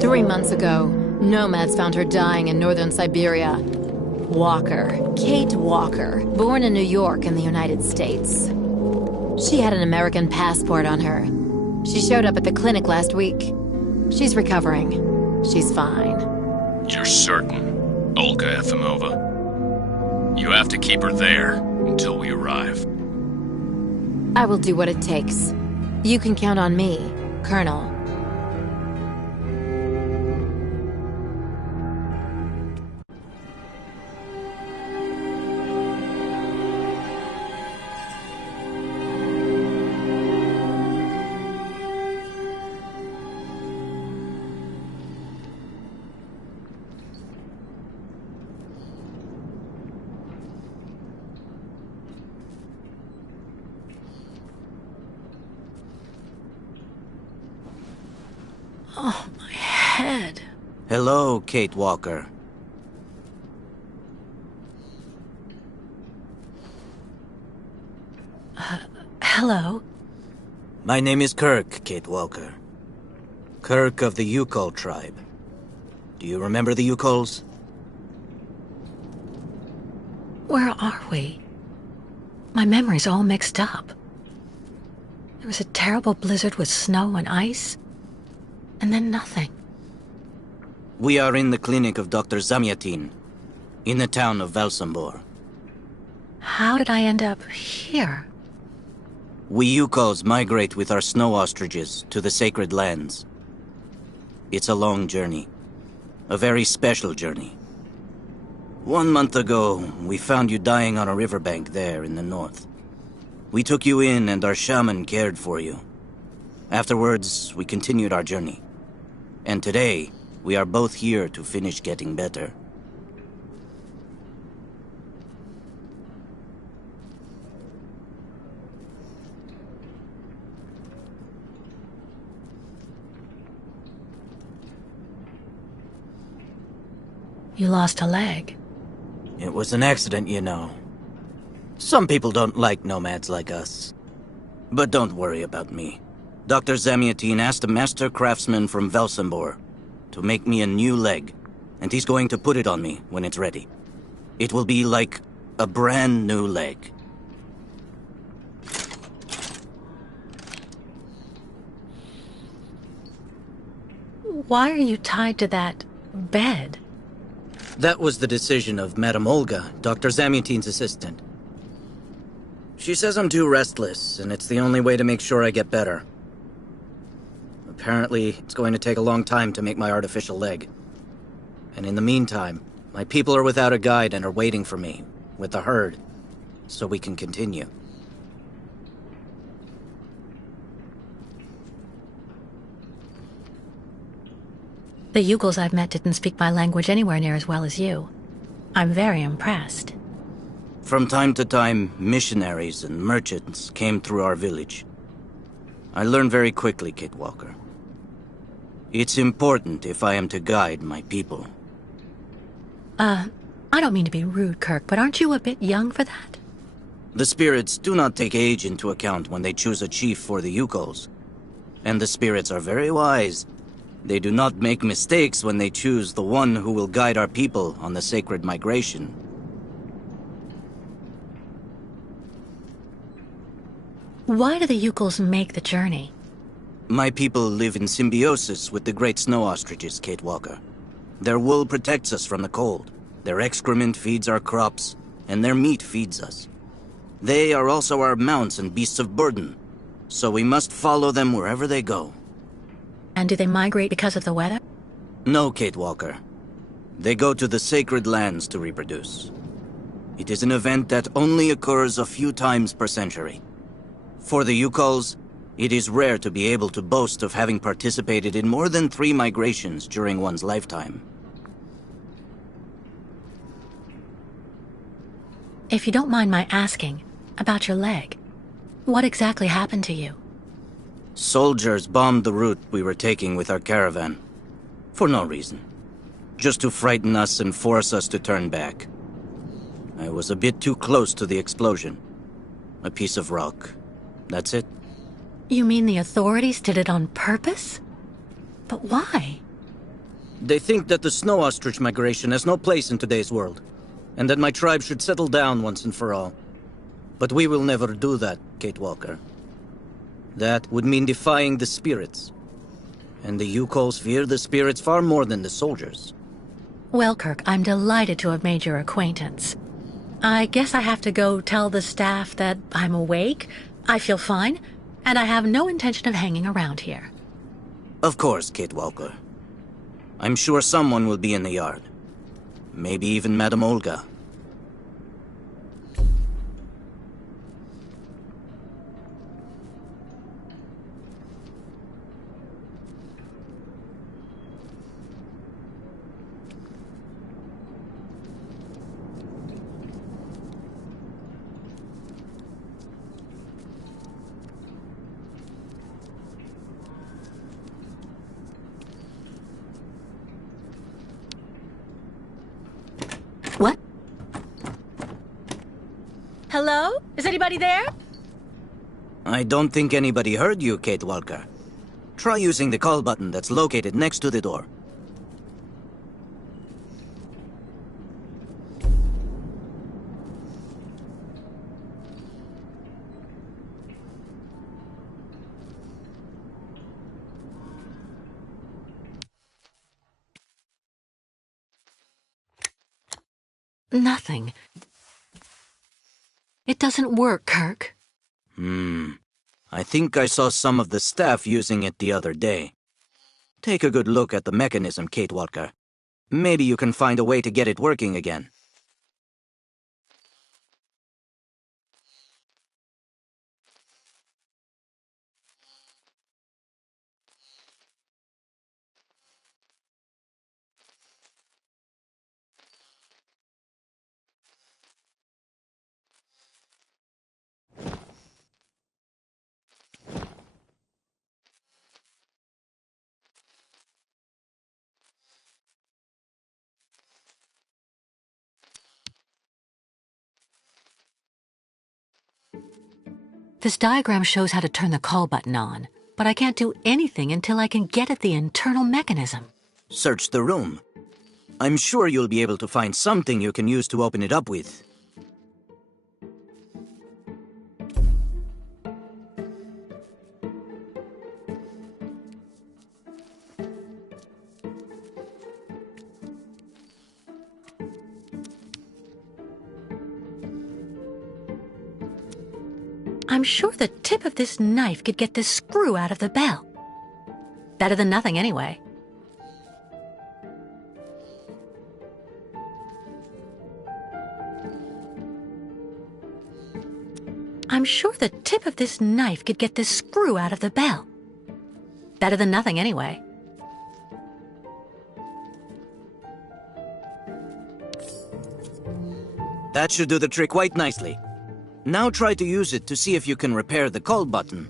3 months ago, nomads found her dying in northern Syberia. Walker, Kate Walker, born in New York in the United States. She had an American passport on her. She showed up at the clinic last week. She's recovering. She's fine. You're certain, Olga Efimova? You have to keep her there until we arrive. I will do what it takes. You can count on me, Colonel. Oh, my head. Hello, Kate Walker. Hello? My name is Kirk, Kate Walker. Kirk of the Yukol tribe. Do you remember the Yukols? Where are we? My memory's all mixed up. There was a terrible blizzard with snow and ice. And then nothing. We are in the clinic of Dr. Zamyatin, in the town of Valsambor. How did I end up here? We Yukols migrate with our snow ostriches to the sacred lands. It's a long journey. A very special journey. 1 month ago, we found you dying on a riverbank there in the north. We took you in and our shaman cared for you. Afterwards, we continued our journey. And today, we are both here to finish getting better. You lost a leg. It was an accident, you know. Some people don't like nomads like us. But don't worry about me. Dr. Zamyatin asked a master craftsman from Valsambor to make me a new leg, and he's going to put it on me when it's ready. It will be like a brand new leg. Why are you tied to that bed? That was the decision of Madame Olga, Dr. Zamyatin's assistant. She says I'm too restless, and it's the only way to make sure I get better. Apparently, it's going to take a long time to make my artificial leg. And in the meantime, my people are without a guide and are waiting for me, with the herd, so we can continue. The Yukols I've met didn't speak my language anywhere near as well as you. I'm very impressed. From time to time, missionaries and merchants came through our village. I learned very quickly, Kate Walker. It's important if I am to guide my people. I don't mean to be rude, Kirk, but aren't you a bit young for that? The spirits do not take age into account when they choose a chief for the Yukols. And the spirits are very wise. They do not make mistakes when they choose the one who will guide our people on the sacred migration. Why do the Yukols make the journey? My people live in symbiosis with the great snow ostriches, Kate Walker. Their wool protects us from the cold, their excrement feeds our crops, and their meat feeds us. They are also our mounts and beasts of burden, so we must follow them wherever they go. And do they migrate because of the weather? No, Kate Walker. They go to the sacred lands to reproduce. It is an event that only occurs a few times per century. For the Yukols, it is rare to be able to boast of having participated in more than 3 migrations during one's lifetime. If you don't mind my asking, about your leg, what exactly happened to you? Soldiers bombed the route we were taking with our caravan. For no reason. Just to frighten us and force us to turn back. I was a bit too close to the explosion. A piece of rock. That's it. You mean the authorities did it on purpose? But why? They think that the snow ostrich migration has no place in today's world, and that my tribe should settle down once and for all. But we will never do that, Kate Walker. That would mean defying the spirits. And the Yukos fear the spirits far more than the soldiers. Well, Kirk, I'm delighted to have made your acquaintance. I guess I have to go tell the staff that I'm awake, I feel fine, and I have no intention of hanging around here. Of course, Kate Walker. I'm sure someone will be in the yard. Maybe even Madame Olga. What? Hello? Is anybody there? I don't think anybody heard you, Kate Walker. Try using the call button that's located next to the door. Nothing. It doesn't work, Kirk. I think I saw some of the staff using it the other day. Take a good look at the mechanism, Kate Walker. Maybe you can find a way to get it working again. This diagram shows how to turn the call button on, but I can't do anything until I can get at the internal mechanism. Search the room. I'm sure you'll be able to find something you can use to open it up with. I'm sure the tip of this knife could get this screw out of the bell. Better than nothing, anyway. I'm sure the tip of this knife could get this screw out of the bell. Better than nothing, anyway. That should do the trick quite nicely. Now try to use it to see if you can repair the call button.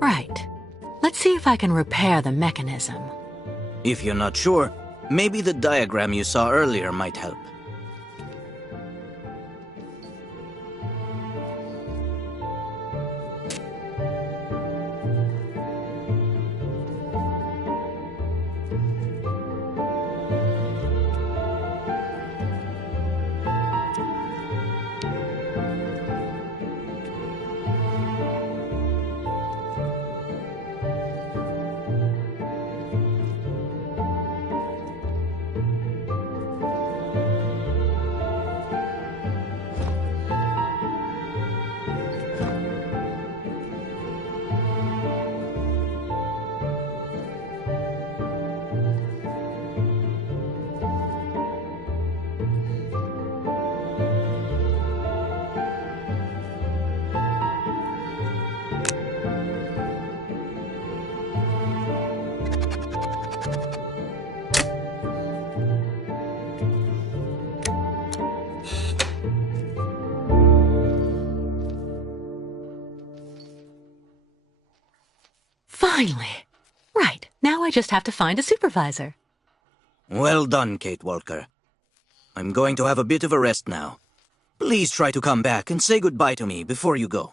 Right. Let's see if I can repair the mechanism. If you're not sure, maybe the diagram you saw earlier might help. I just have to find a supervisor. Well done, Kate Walker. I'm going to have a bit of a rest now. Please try to come back and say goodbye to me before you go.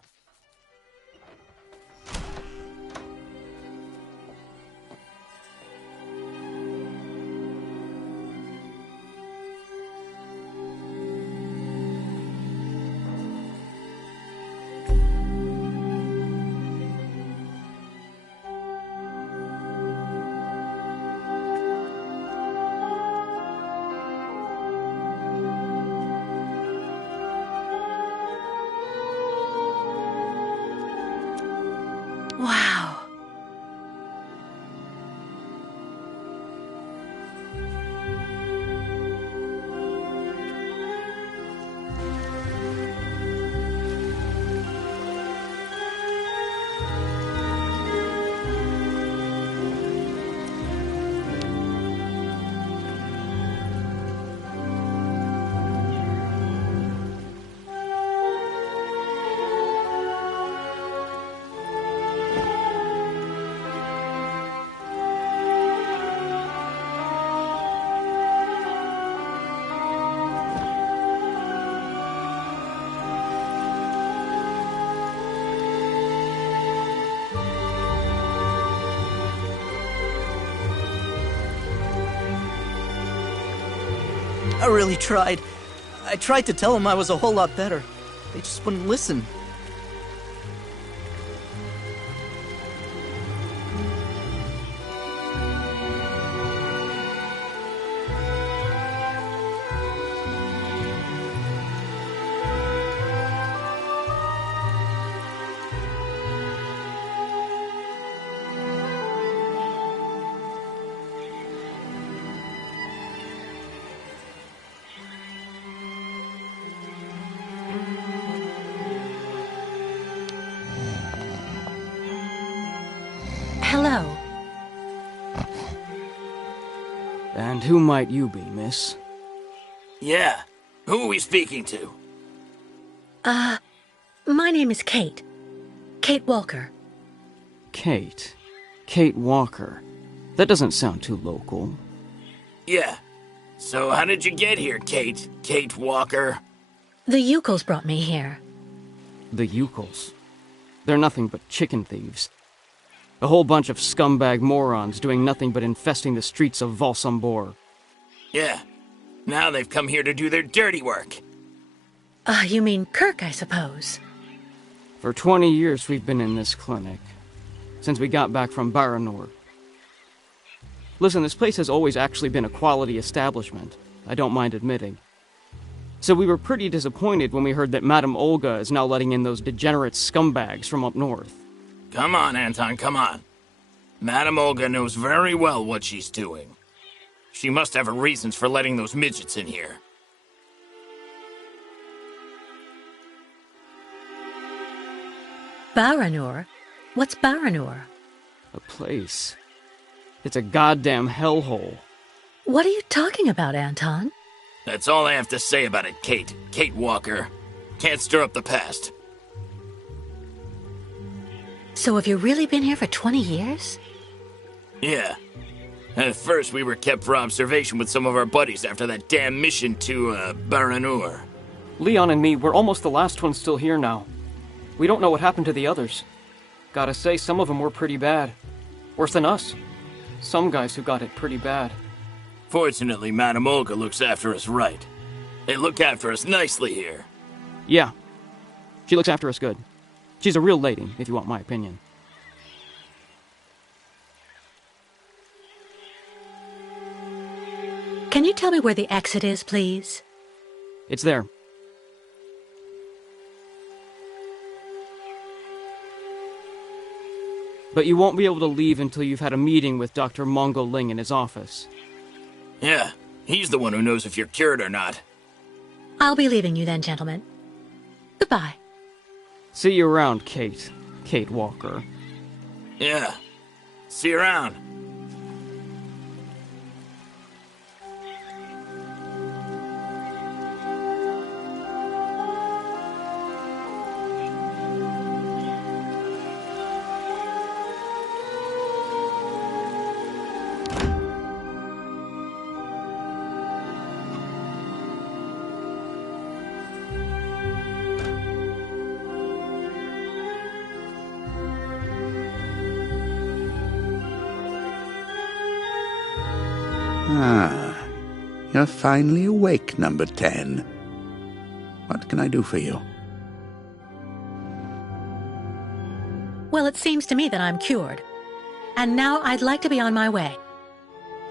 Wow. I really tried. I tried to tell them I was a whole lot better. They just wouldn't listen. Hello. And who might you be, miss? Yeah. Who are we speaking to? My name is Kate. Kate Walker. Kate. Kate Walker. That doesn't sound too local. Yeah. So how did you get here, Kate? Kate Walker? The Yukos brought me here. The Yukos. They're nothing but chicken thieves. A whole bunch of scumbag morons doing nothing but infesting the streets of Valsambor. Yeah. Now they've come here to do their dirty work. You mean Kirk, I suppose. For 20 years we've been in this clinic. Since we got back from Baranor. Listen, this place has always actually been a quality establishment. I don't mind admitting. So we were pretty disappointed when we heard that Madame Olga is now letting in those degenerate scumbags from up north. Come on, Anton, come on. Madame Olga knows very well what she's doing. She must have her reasons for letting those midgets in here. Baranor? What's Baranor? A place. It's a goddamn hellhole. What are you talking about, Anton? That's all I have to say about it, Kate. Kate Walker. Can't stir up the past. So have you really been here for 20 years? Yeah. At first, we were kept for observation with some of our buddies after that damn mission to, Baranur. Leon and me, we're almost the last ones still here now. We don't know what happened to the others. Gotta say, some of them were pretty bad. Worse than us. Some guys who got it pretty bad. Fortunately, Madame Olga looks after us right. They look after us nicely here. Yeah. She looks after us good. She's a real lady, if you want my opinion. Can you tell me where the exit is, please? It's there. But you won't be able to leave until you've had a meeting with Dr. Mongo Ling in his office. Yeah, he's the one who knows if you're cured or not. I'll be leaving you then, gentlemen. Goodbye. See you around, Kate. Kate Walker. Yeah. See you around. Ah, you're finally awake, number 10. What can I do for you? Well, it seems to me that I'm cured. And now I'd like to be on my way.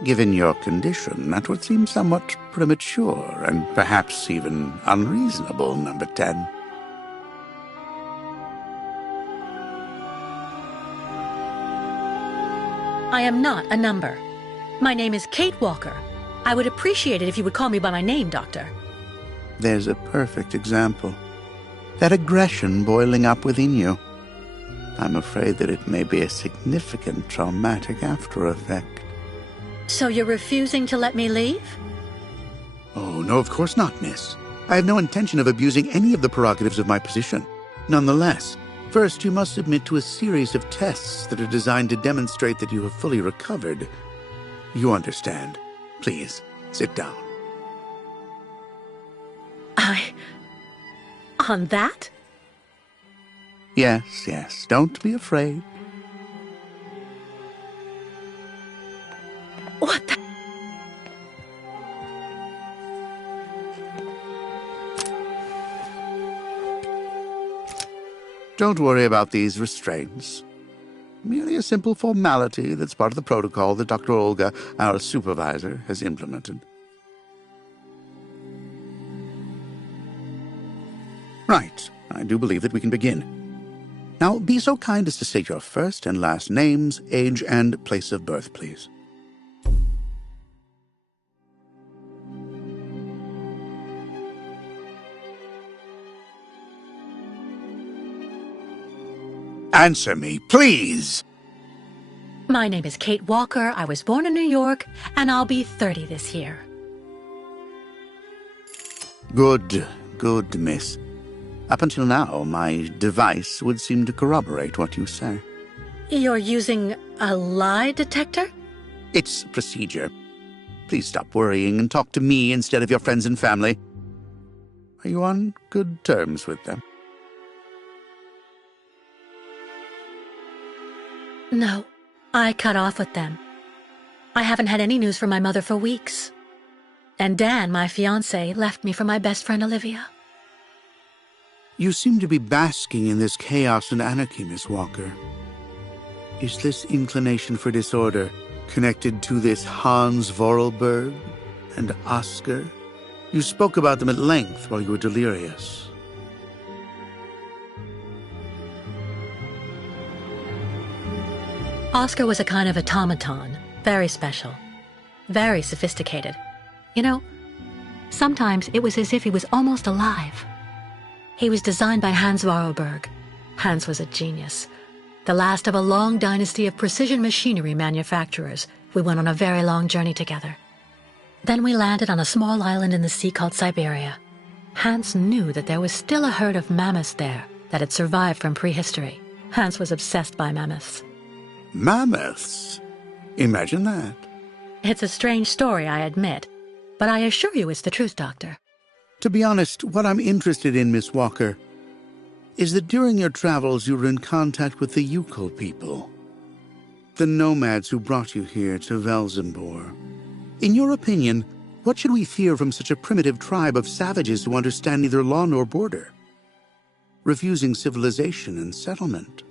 Given your condition, that would seem somewhat premature and perhaps even unreasonable, number 10. I am not a number. My name is Kate Walker. I would appreciate it if you would call me by my name, Doctor. There's a perfect example. That aggression boiling up within you. I'm afraid that it may be a significant traumatic after effect. So you're refusing to let me leave? Oh, no, of course not, miss. I have no intention of abusing any of the prerogatives of my position. Nonetheless, first you must submit to a series of tests that are designed to demonstrate that you have fully recovered. You understand. Please, sit down. On that? Yes, don't be afraid. What the... Don't worry about these restraints. Merely a simple formality that's part of the protocol that Dr. Olga, our supervisor, has implemented. Right. I do believe that we can begin. Now, be so kind as to state your first and last names, age, and place of birth, please. Answer me, please! My name is Kate Walker. I was born in New York, and I'll be 30 this year. Good, miss. Up until now, my device would seem to corroborate what you say. You're using a lie detector? It's procedure. Please stop worrying and talk to me instead of your friends and family. Are you on good terms with them? No, I cut off with them. I haven't had any news from my mother for weeks. And Dan, my fiancé, left me for my best friend Olivia. You seem to be basking in this chaos and anarchy, Miss Walker. Is this inclination for disorder connected to this Hans Vorarlberg and Oscar? You spoke about them at length while you were delirious. Oscar was a kind of automaton, very special, very sophisticated. You know, sometimes it was as if he was almost alive. He was designed by Hans Vorarlberg. Hans was a genius. The last of a long dynasty of precision machinery manufacturers. We went on a very long journey together. Then we landed on a small island in the sea called Syberia. Hans knew that there was still a herd of mammoths there that had survived from prehistory. Hans was obsessed by mammoths. Mammoths? Imagine that. It's a strange story, I admit, but I assure you it's the truth, Doctor. To be honest, what I'm interested in, Miss Walker, is that during your travels you were in contact with the Yukon people, the nomads who brought you here to Velzenbohr. In your opinion, what should we fear from such a primitive tribe of savages who understand neither law nor border, refusing civilization and settlement?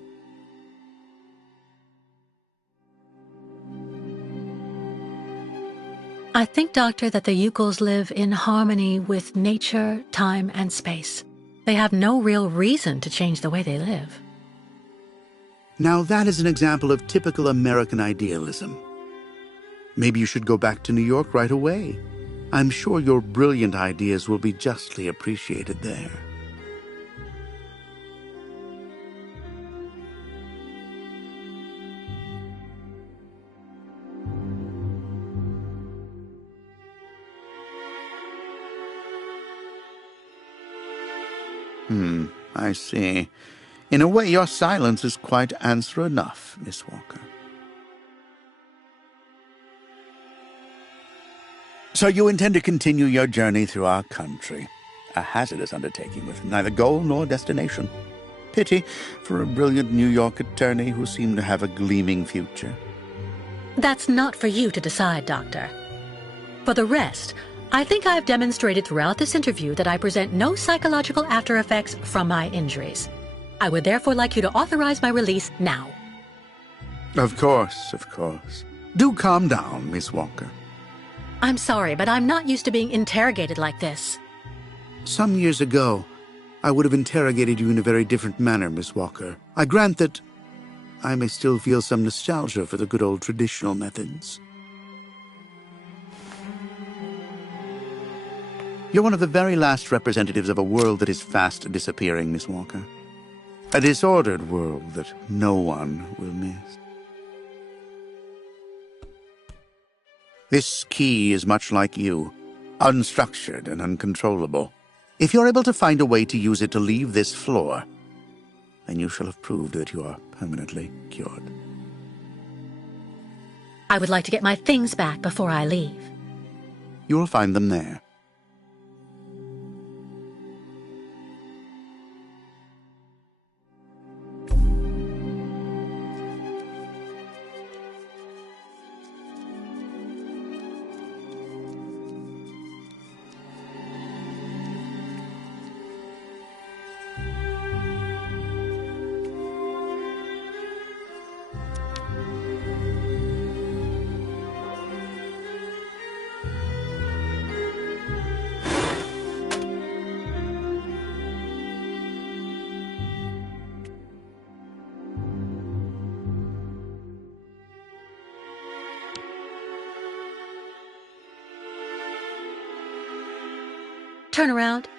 I think, Doctor, that the Yukols live in harmony with nature, time, and space. They have no real reason to change the way they live. Now that is an example of typical American idealism. Maybe you should go back to New York right away. I'm sure your brilliant ideas will be justly appreciated there. I see. In a way, your silence is quite answer enough, Miss Walker. So you intend to continue your journey through our country. A hazardous undertaking with neither goal nor destination. Pity for a brilliant New York attorney who seemed to have a gleaming future. That's not for you to decide, Doctor. For the rest, I think I've demonstrated throughout this interview that I present no psychological after effects from my injuries. I would therefore like you to authorize my release now. Of course, of course. Do calm down, Miss Walker. I'm sorry, but I'm not used to being interrogated like this. Some years ago, I would have interrogated you in a very different manner, Miss Walker. I grant that I may still feel some nostalgia for the good old traditional methods. You're one of the very last representatives of a world that is fast disappearing, Miss Walker. A disordered world that no one will miss. This key is much like you, unstructured and uncontrollable. If you're able to find a way to use it to leave this floor, then you shall have proved that you are permanently cured. I would like to get my things back before I leave. You will find them there. Turn around.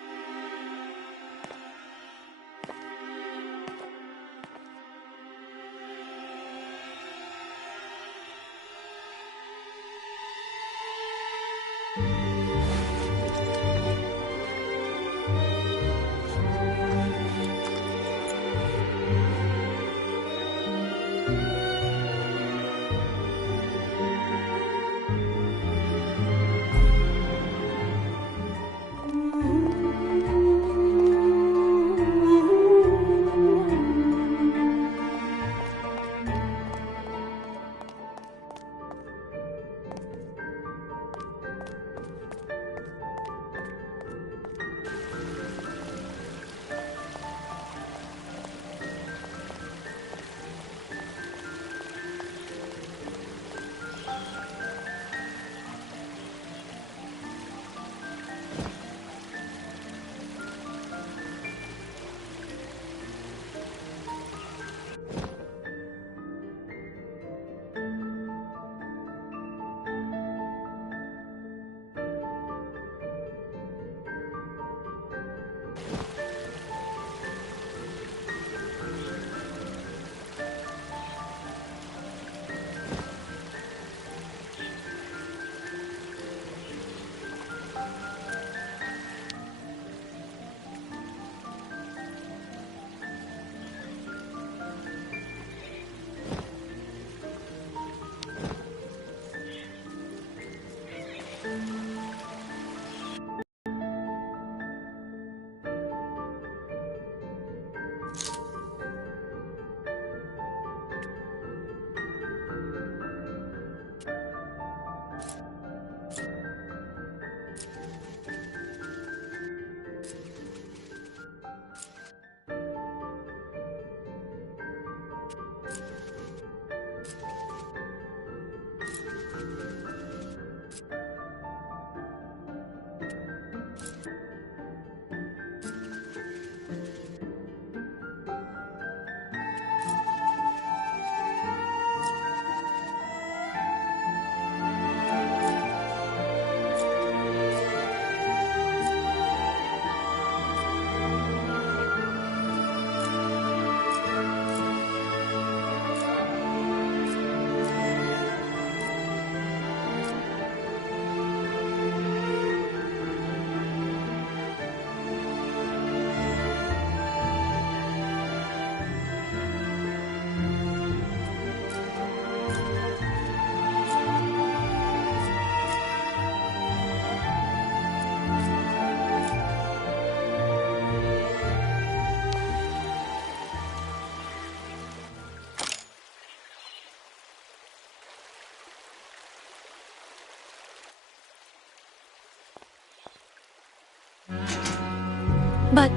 But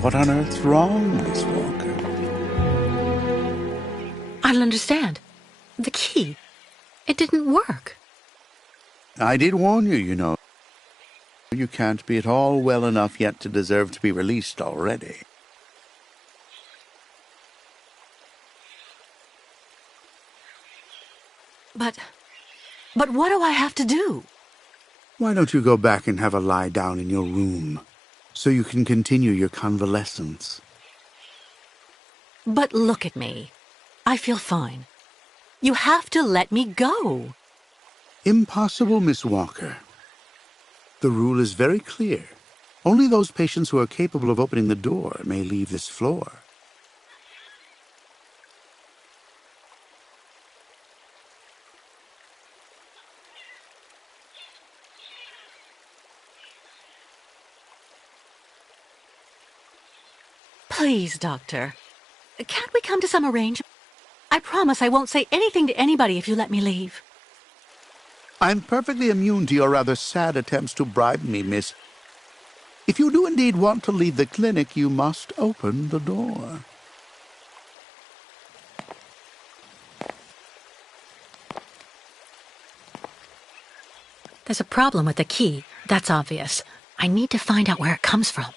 What on earth's wrong, Miss Walker? I don't understand. The key. It didn't work. I did warn you, you know. You can't be at all well enough yet to deserve to be released already. But what do I have to do? Why don't you go back and have a lie down in your room, so you can continue your convalescence? But look at me. I feel fine. You have to let me go. Impossible, Miss Walker. The rule is very clear. Only those patients who are capable of opening the door may leave this floor. Please, Doctor. Can't we come to some arrangement? I promise I won't say anything to anybody if you let me leave. I'm perfectly immune to your rather sad attempts to bribe me, miss. If you do indeed want to leave the clinic, you must open the door. There's a problem with the key. That's obvious. I need to find out where it comes from.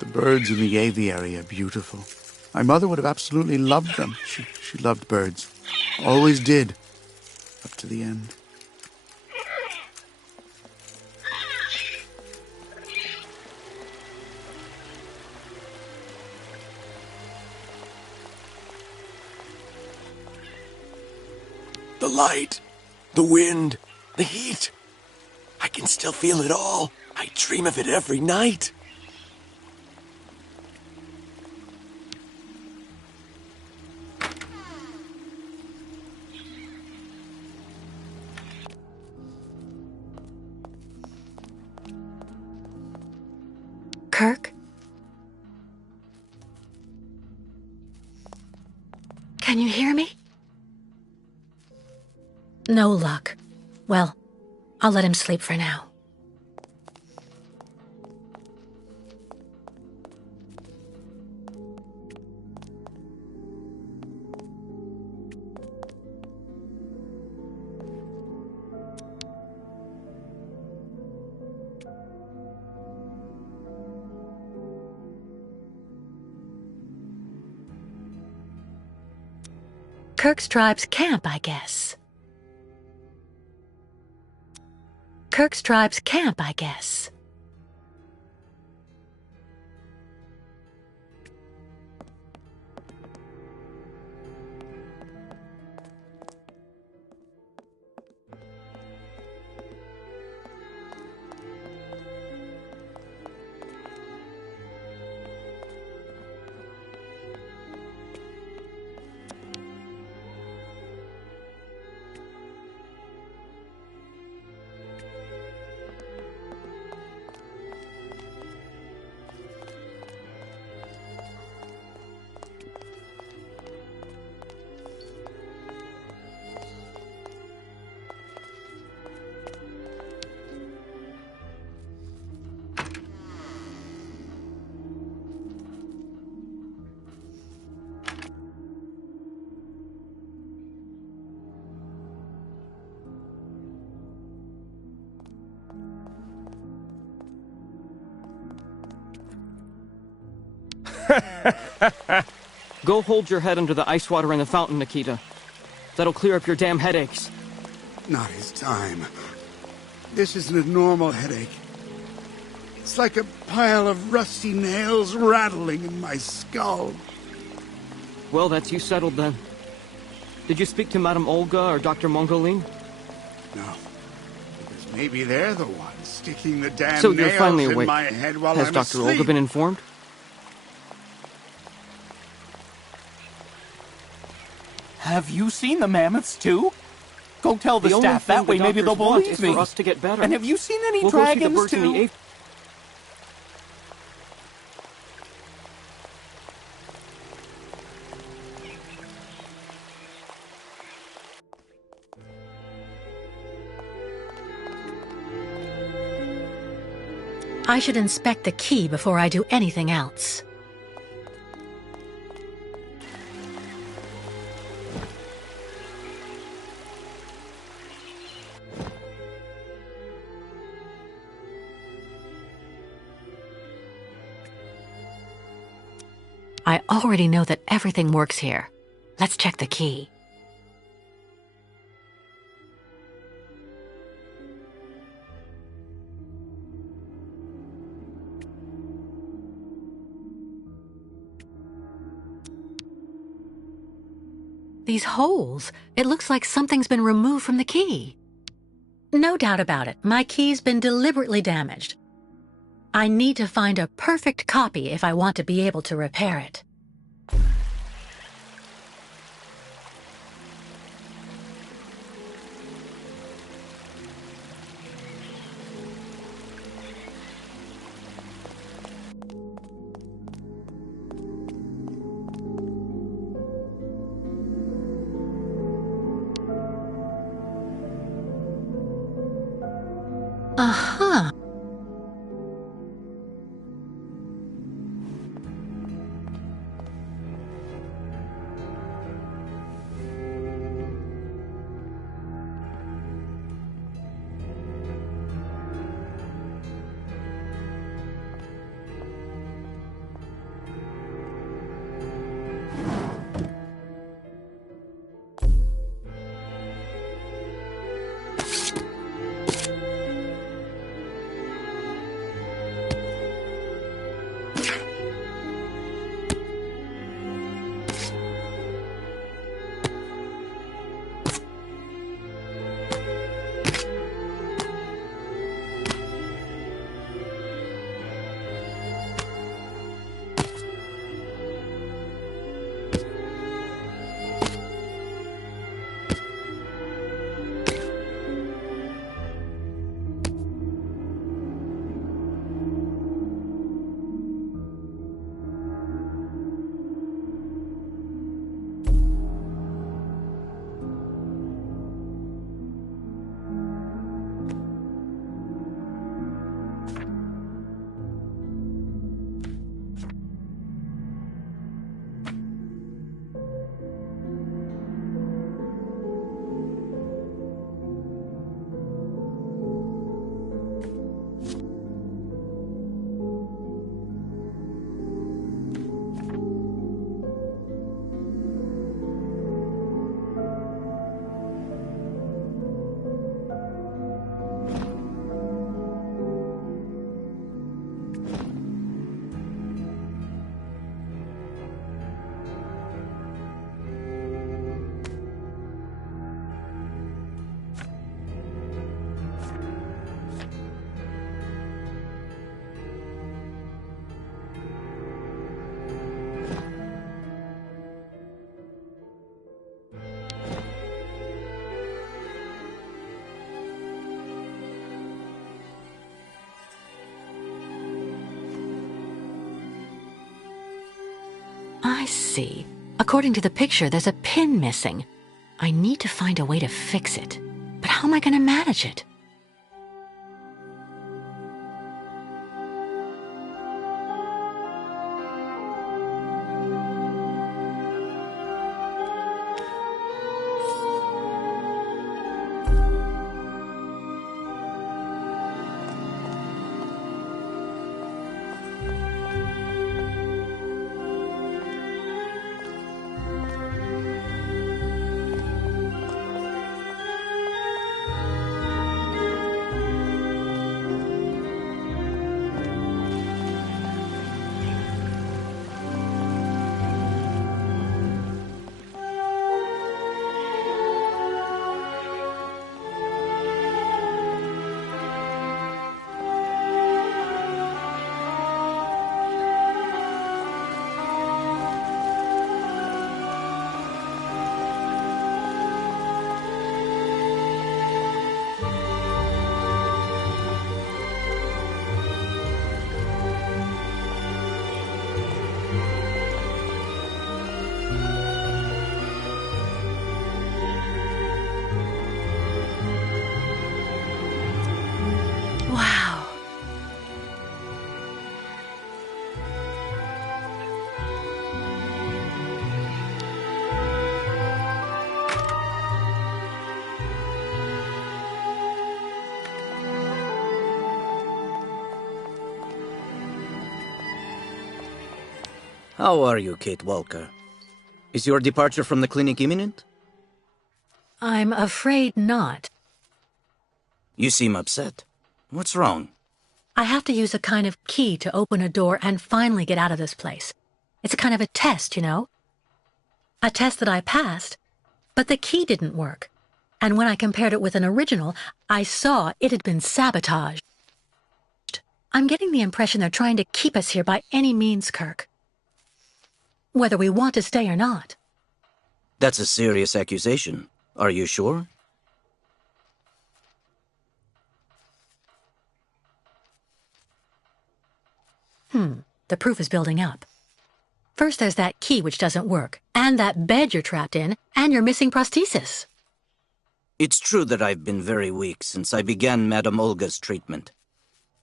The birds in the aviary are beautiful. My mother would have absolutely loved them. She loved birds. Always did. Up to the end. The light, the wind, the heat. I can still feel it all. I dream of it every night. Kirk? Can you hear me? No luck. Well, I'll let him sleep for now. Kirk's tribe's camp, I guess. Kirk's tribe's camp, I guess. Go hold your head under the ice water in the fountain, Nikita. That'll clear up your damn headaches. Not his time. This isn't a normal headache. It's like a pile of rusty nails rattling in my skull. Well, that's you settled then. Did you speak to Madame Olga or Dr. Mongolin? No. Because maybe they're the ones sticking the damn So you're nails finally in awake. my head while Has I'm Dr. asleep. Olga been informed? Have you seen the mammoths too? Go tell the only staff, thing that way the maybe they'll doctors want believe is me. for us to get better. And have you seen any We'll go see the dragons birds in the too? aviary. I should inspect the key before I do anything else. I already know that everything works here. Let's check the key. These holes, it looks like something's been removed from the key. No doubt about it, my key's been deliberately damaged. I need to find a perfect copy if I want to be able to repair it. Uh-huh. I see. According to the picture, there's a pin missing. I need to find a way to fix it. But how am I going to manage it? How are you, Kate Walker? Is your departure from the clinic imminent? I'm afraid not. You seem upset. What's wrong? I have to use a kind of key to open a door and finally get out of this place. It's a kind of a test, you know? A test that I passed, but the key didn't work. And when I compared it with an original, I saw it had been sabotaged. I'm getting the impression they're trying to keep us here by any means, Kirk. Whether we want to stay or not. That's a serious accusation. Are you sure? The proof is building up. First there's that key which doesn't work, and that bed you're trapped in, and your missing prosthesis. It's true that I've been very weak since I began Madame Olga's treatment.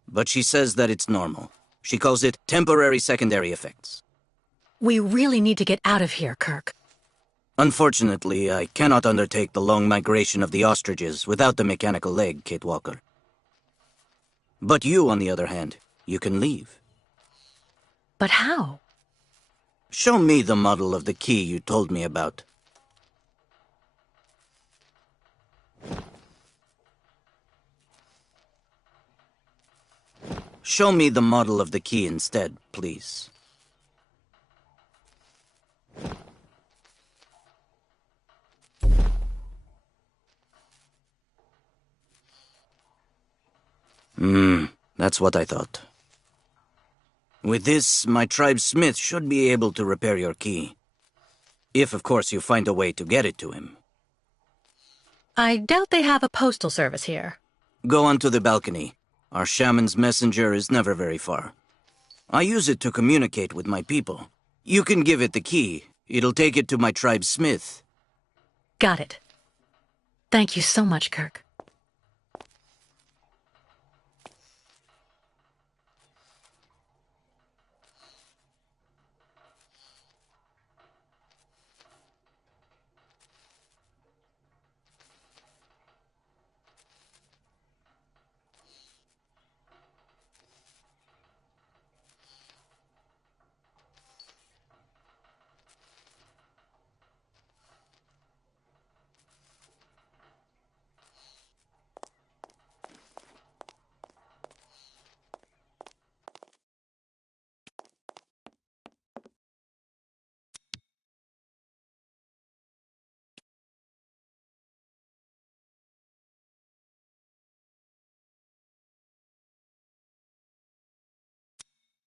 But she says that it's normal. She calls it temporary secondary effects. We really need to get out of here, Kirk. Unfortunately, I cannot undertake the long migration of the ostriches without the mechanical leg, Kate Walker. But you, on the other hand, you can leave. But how? Show me the model of the key you told me about. Show me the model of the key instead, please. That's what I thought. With this, my tribe's smith should be able to repair your key. If, of course, you find a way to get it to him. I doubt they have a postal service here. Go onto the balcony. Our shaman's messenger is never very far. I use it to communicate with my people. You can give it the key. It'll take it to my tribe's smith. Got it. Thank you so much, Kirk.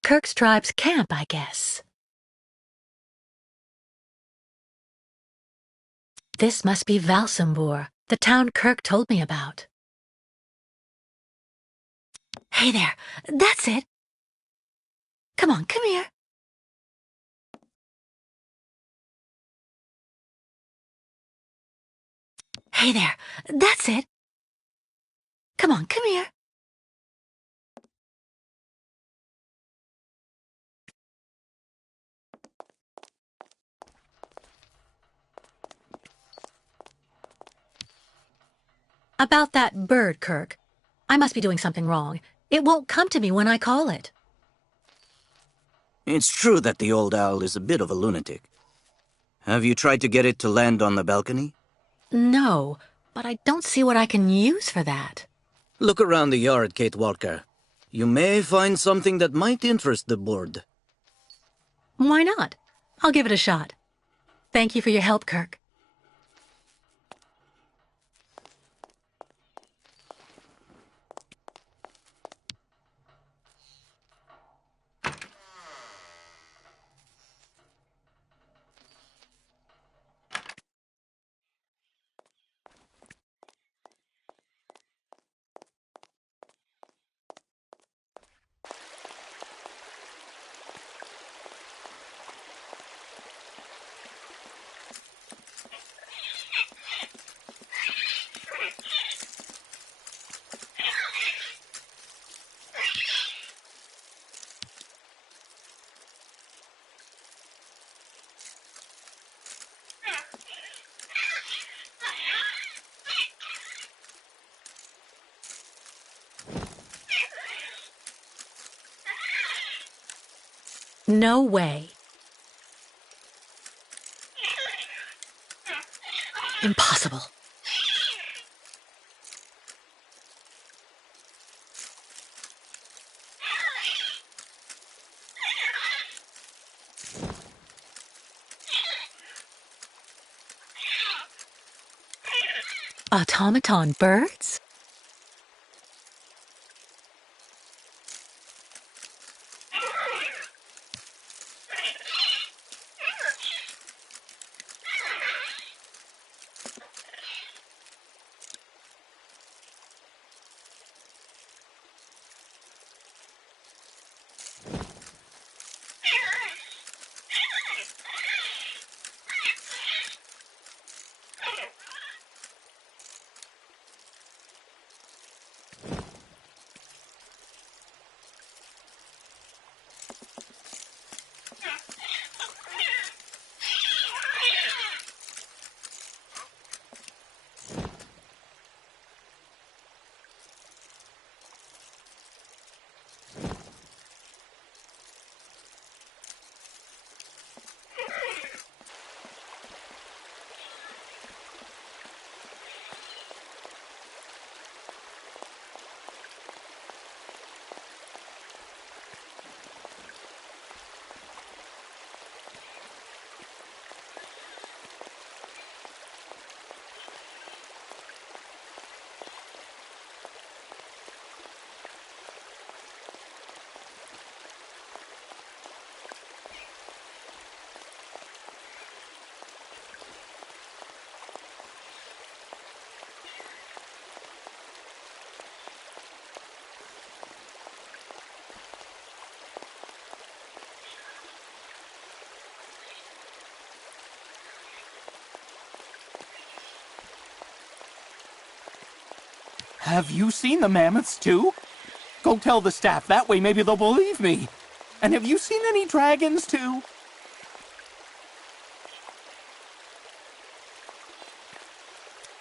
Kirk's tribe's camp, I guess. This must be Valsambur, the town Kirk told me about. Hey there, that's it. Come on, come here. Hey there, that's it. Come on, come here. About that bird, Kirk. I must be doing something wrong. It won't come to me when I call it. It's true that the old owl is a bit of a lunatic. Have you tried to get it to land on the balcony? No, but I don't see what I can use for that. Look around the yard, Kate Walker. You may find something that might interest the board. Why not? I'll give it a shot. Thank you for your help, Kirk. No way. Impossible. Automaton birds? Have you seen the mammoths too? Go tell the staff, that way maybe they'll believe me. And have you seen any dragons too?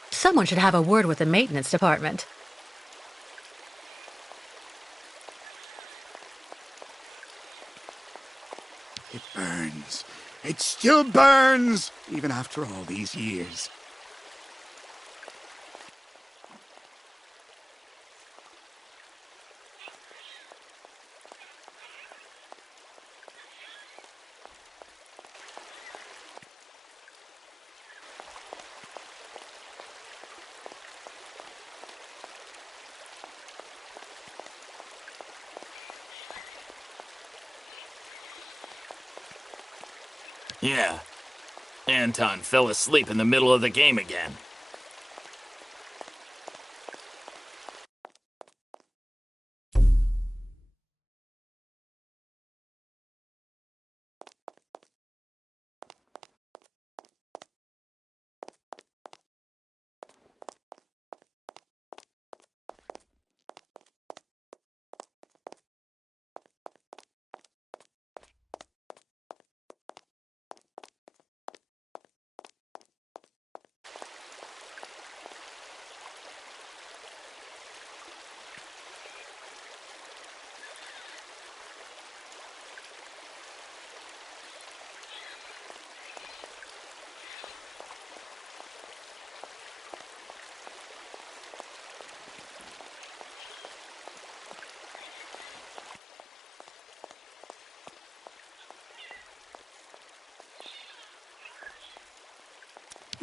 Someone should have a word with the maintenance department. It burns. It still burns, even after all these years. Yeah. Anton fell asleep in the middle of the game again.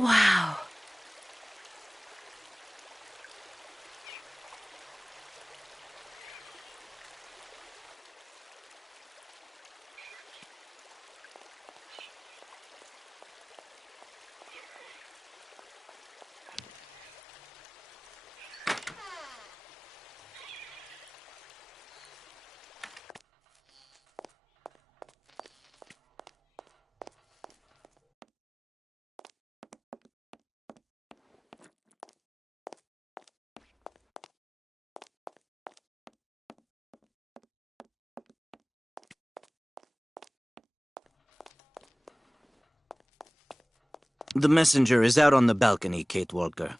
Wow. The messenger is out on the balcony, Kate Walker.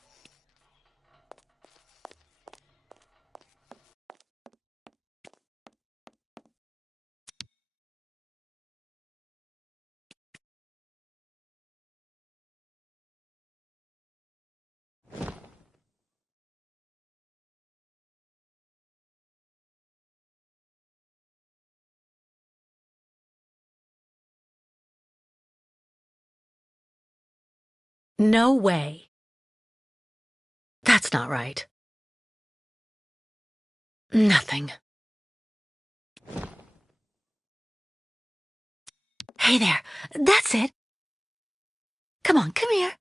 No way. That's not right. Nothing. Hey there. That's it. Come on, come here.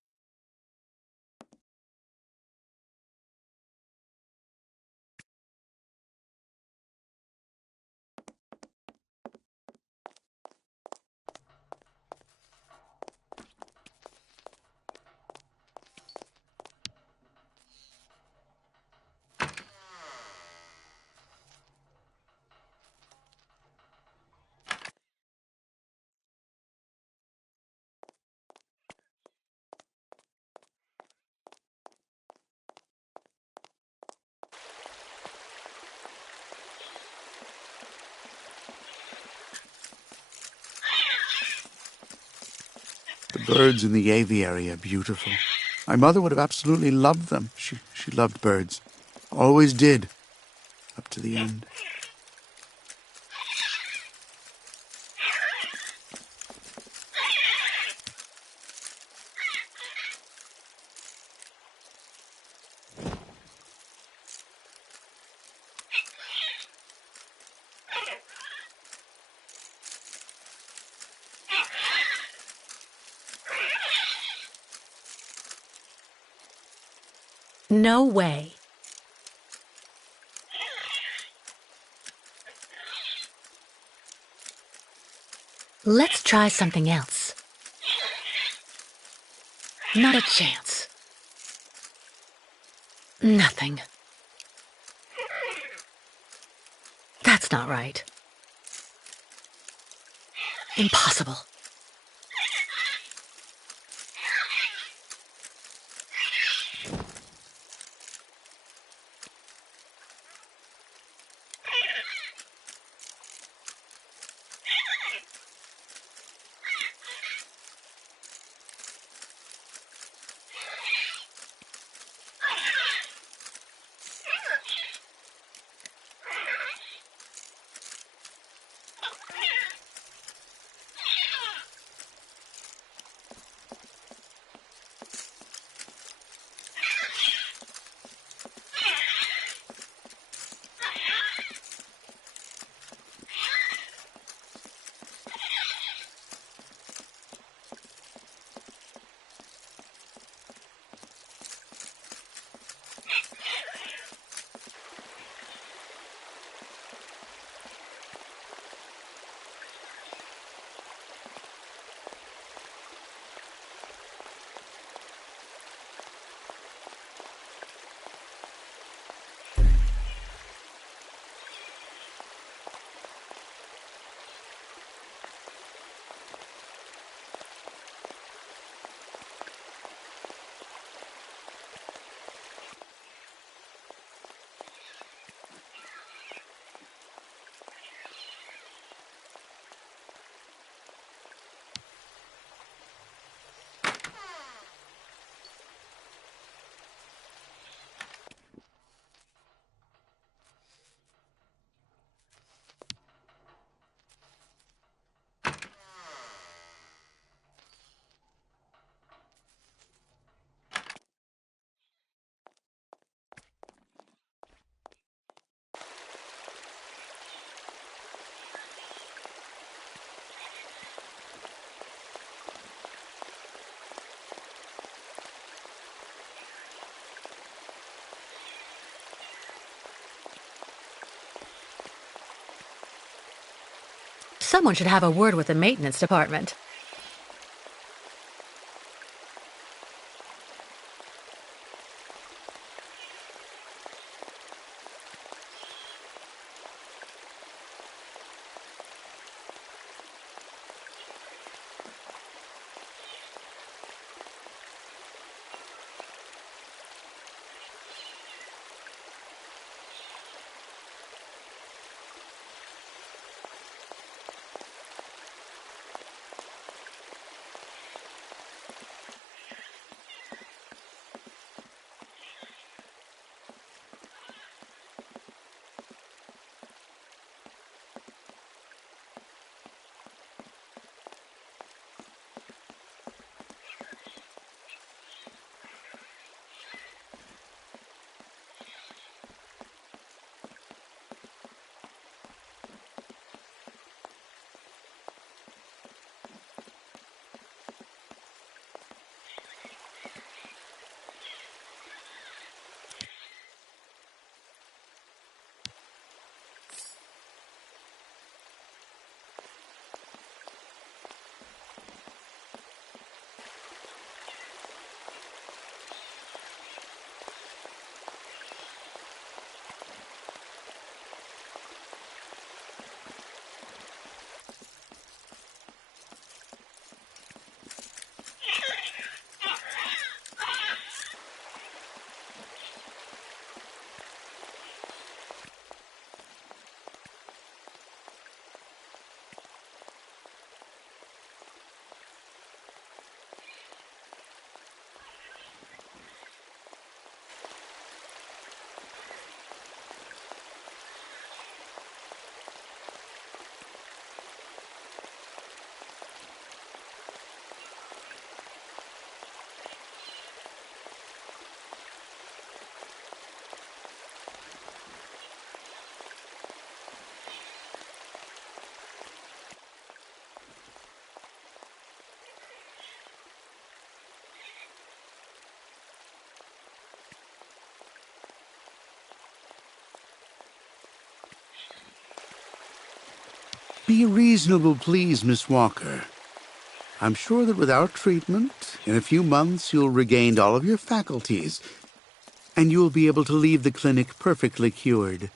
The birds in the aviary are beautiful. My mother would have absolutely loved them. She loved birds. Always did. Up to the end. No way. Let's try something else. Not a chance. Nothing. That's not right. Impossible. Someone should have a word with the maintenance department. Be reasonable, please, Miss Walker. I'm sure that with our treatment, in a few months you'll regain all of your faculties, and you'll be able to leave the clinic perfectly cured.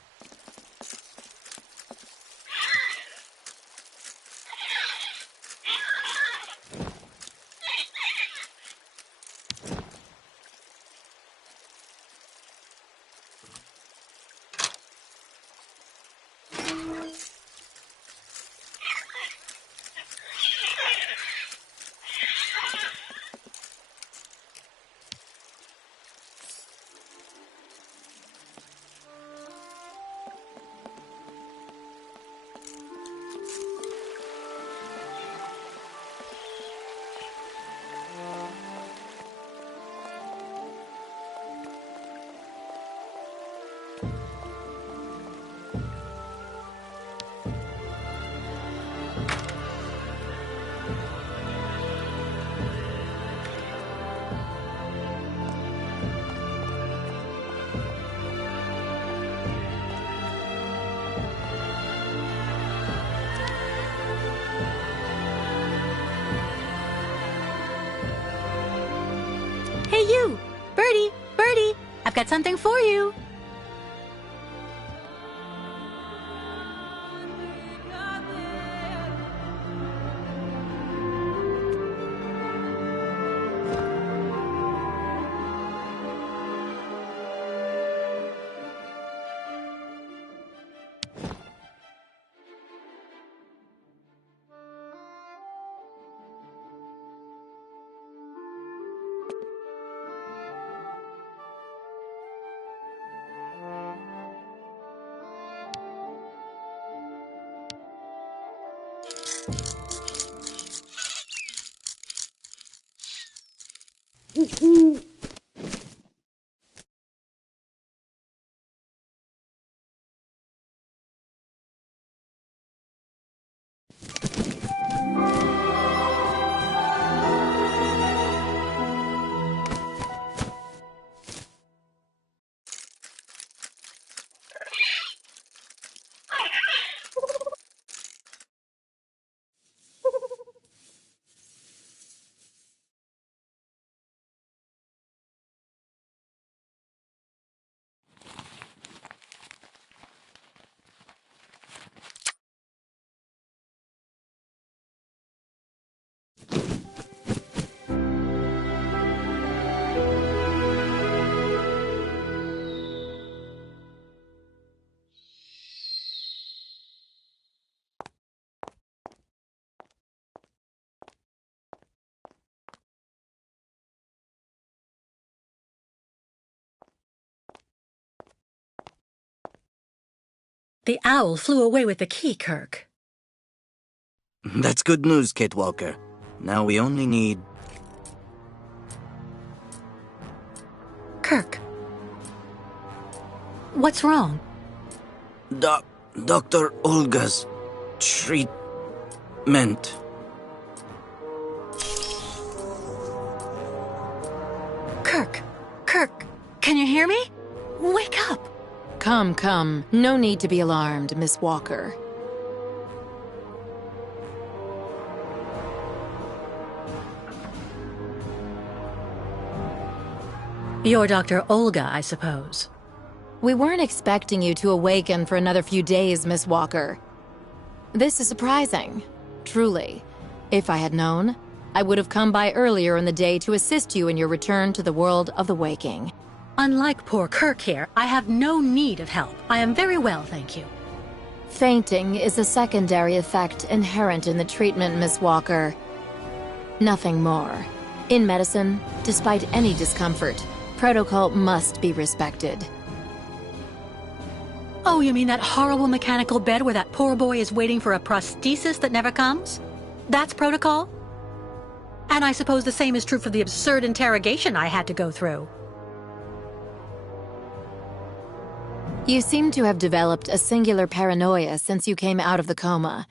Hey you! Birdie! Birdie! I've got something for you! The owl flew away with the key, Kirk. That's good news, Kate Walker. Now we only need... Kirk. What's wrong? Dr. Olga's treatment. Kirk. Kirk, can you hear me? Wake up! Come, come. No need to be alarmed, Miss Walker. You're Dr. Olga, I suppose. We weren't expecting you to awaken for another few days, Miss Walker. This is surprising. Truly. If I had known, I would have come by earlier in the day to assist you in your return to the world of the waking. Unlike poor Kirk here, I have no need of help. I am very well, thank you. Fainting is a secondary effect inherent in the treatment, Miss Walker. Nothing more. In medicine, despite any discomfort, protocol must be respected. Oh, you mean that horrible mechanical bed where that poor boy is waiting for a prosthesis that never comes? That's protocol? And I suppose the same is true for the absurd interrogation I had to go through. You seem to have developed a singular paranoia since you came out of the coma.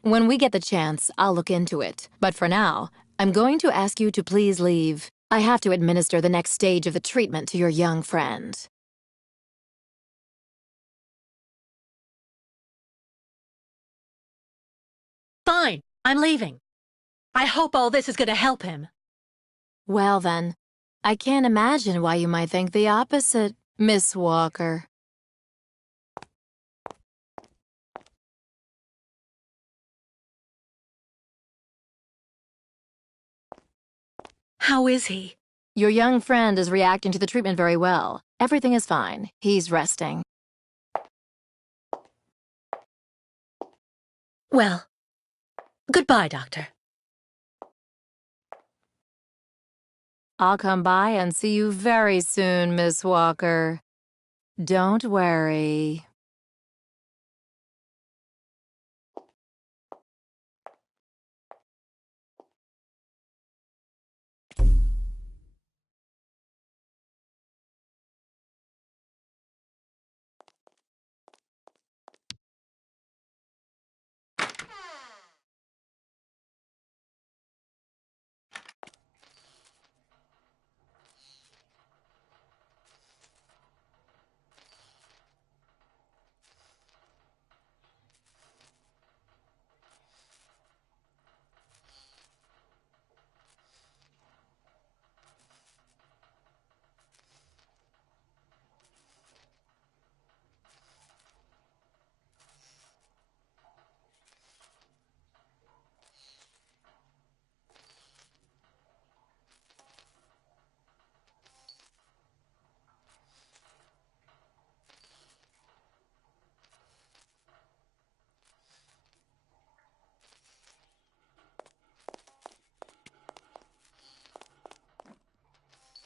When we get the chance, I'll look into it. But for now, I'm going to ask you to please leave. I have to administer the next stage of the treatment to your young friend. Fine, I'm leaving. I hope all this is going to help him. Well then, I can't imagine why you might think the opposite, Miss Walker. How is he? Your young friend is reacting to the treatment very well. Everything is fine. He's resting. Well, goodbye, Doctor. I'll come by and see you very soon, Miss Walker. Don't worry.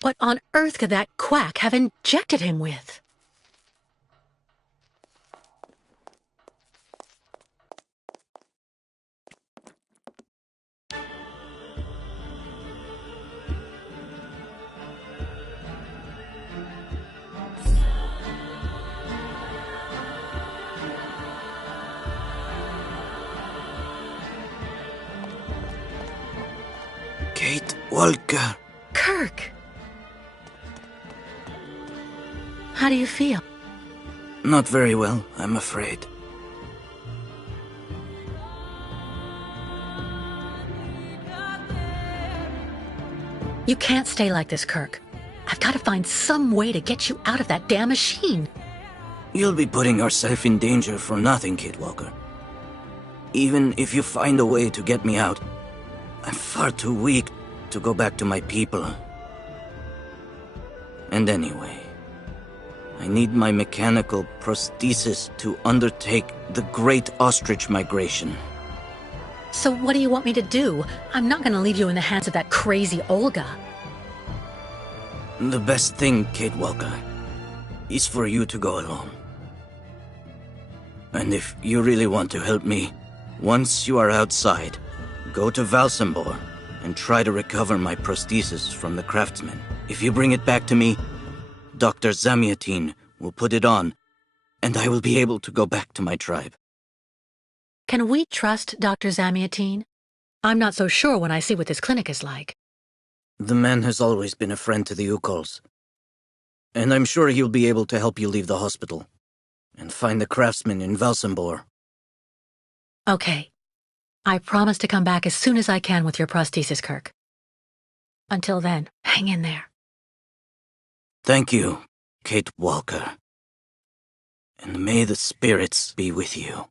What on earth could that quack have injected him with? Kate Walker. Kirk! How do you feel? Not very well, I'm afraid. You can't stay like this, Kirk. I've got to find some way to get you out of that damn machine. You'll be putting yourself in danger for nothing, Kate Walker. Even if you find a way to get me out, I'm far too weak to go back to my people. And anyway, I need my mechanical prosthesis to undertake the Great Ostrich Migration. So what do you want me to do? I'm not going to leave you in the hands of that crazy Olga. The best thing, Kate Walker, is for you to go alone. And if you really want to help me, once you are outside, go to Valsambor and try to recover my prosthesis from the craftsman. If you bring it back to me, Dr. Zamiatin will put it on, and I will be able to go back to my tribe. Can we trust Dr. Zamiatin? I'm not so sure when I see what this clinic is like. The man has always been a friend to the Ukols, and I'm sure he'll be able to help you leave the hospital and find the craftsman in Valsambor. Okay. I promise to come back as soon as I can with your prosthesis, Kirk. Until then, hang in there. Thank you, Kate Walker. And may the spirits be with you.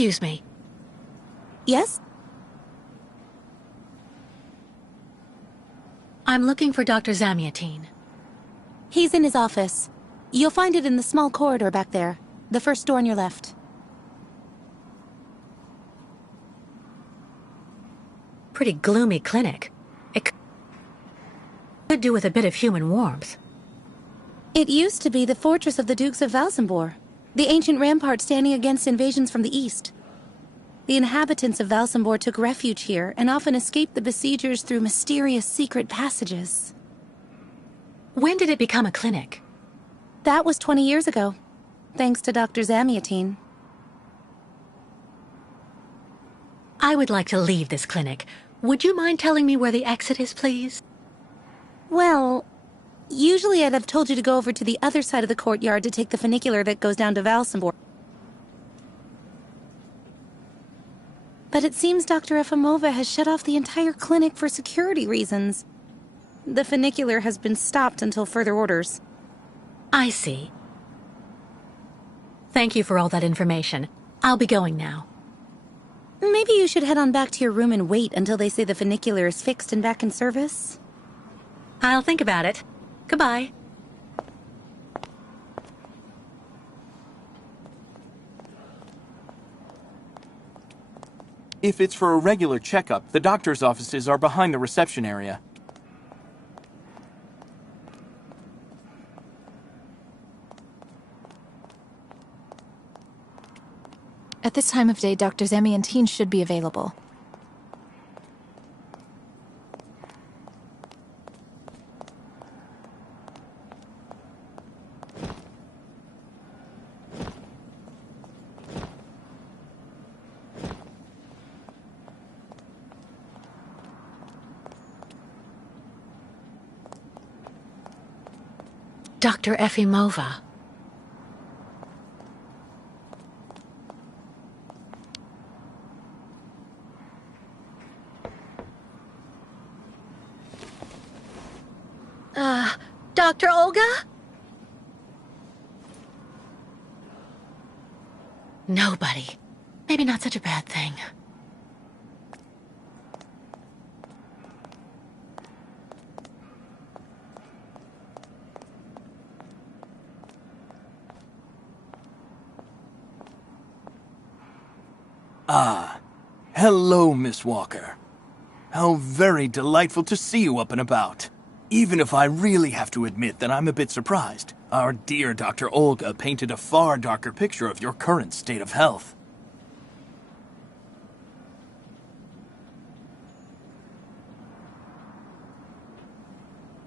Excuse me. Yes? I'm looking for Dr. Zamiatine. He's in his office. You'll find it in the small corridor back there. The first door on your left. Pretty gloomy clinic. It could do with a bit of human warmth. It used to be the fortress of the Dukes of Valsambor, the ancient rampart standing against invasions from the east. The inhabitants of Valsambor took refuge here and often escaped the besiegers through mysterious secret passages. When did it become a clinic? That was 20 years ago, thanks to Dr. Zamiatine. I would like to leave this clinic. Would you mind telling me where the exit is, please? Well, usually I'd have told you to go over to the other side of the courtyard to take the funicular that goes down to Valsambor. But it seems Dr. Efimova has shut off the entire clinic for security reasons. The funicular has been stopped until further orders. I see. Thank you for all that information. I'll be going now. Maybe you should head on back to your room and wait until they say the funicular is fixed and back in service. I'll think about it. Goodbye. If it's for a regular checkup, the doctor's offices are behind the reception area. At this time of day, Dr. Zamiatine should be available. Dr. Efimova. Dr. Olga? Nobody. Maybe not such a bad thing. Ah, hello, Miss Walker. How very delightful to see you up and about. Even if I really have to admit that I'm a bit surprised. Our dear Dr. Olga painted a far darker picture of your current state of health.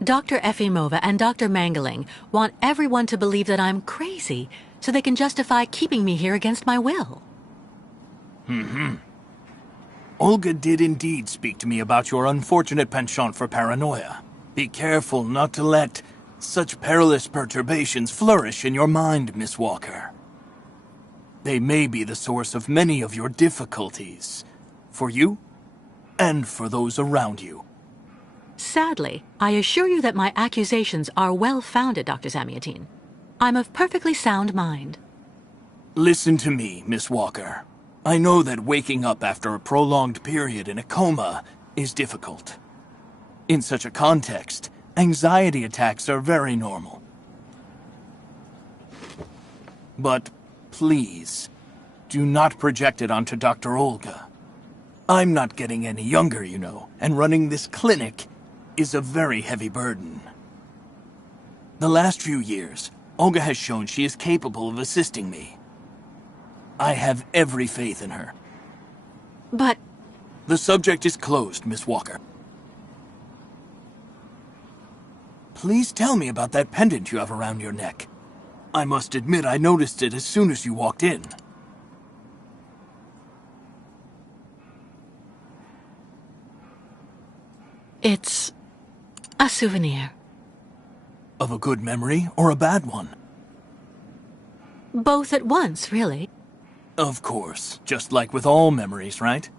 Dr. Efimova and Dr. Mangling want everyone to believe that I'm crazy, so they can justify keeping me here against my will. Olga did indeed speak to me about your unfortunate penchant for paranoia. Be careful not to let such perilous perturbations flourish in your mind, Miss Walker. They may be the source of many of your difficulties, for you and for those around you. Sadly, I assure you that my accusations are well-founded, Dr. Zamiatine. I'm of perfectly sound mind. Listen to me, Miss Walker. I know that waking up after a prolonged period in a coma is difficult. In such a context, anxiety attacks are very normal. But please, do not project it onto Dr. Olga. I'm not getting any younger, you know, and running this clinic is a very heavy burden. The last few years, Olga has shown she is capable of assisting me. I have every faith in her. But... The subject is closed, Miss Walker. Please tell me about that pendant you have around your neck. I must admit I noticed it as soon as you walked in. It's a souvenir. Of a good memory or a bad one? Both at once, really. Of course, just like with all memories, right?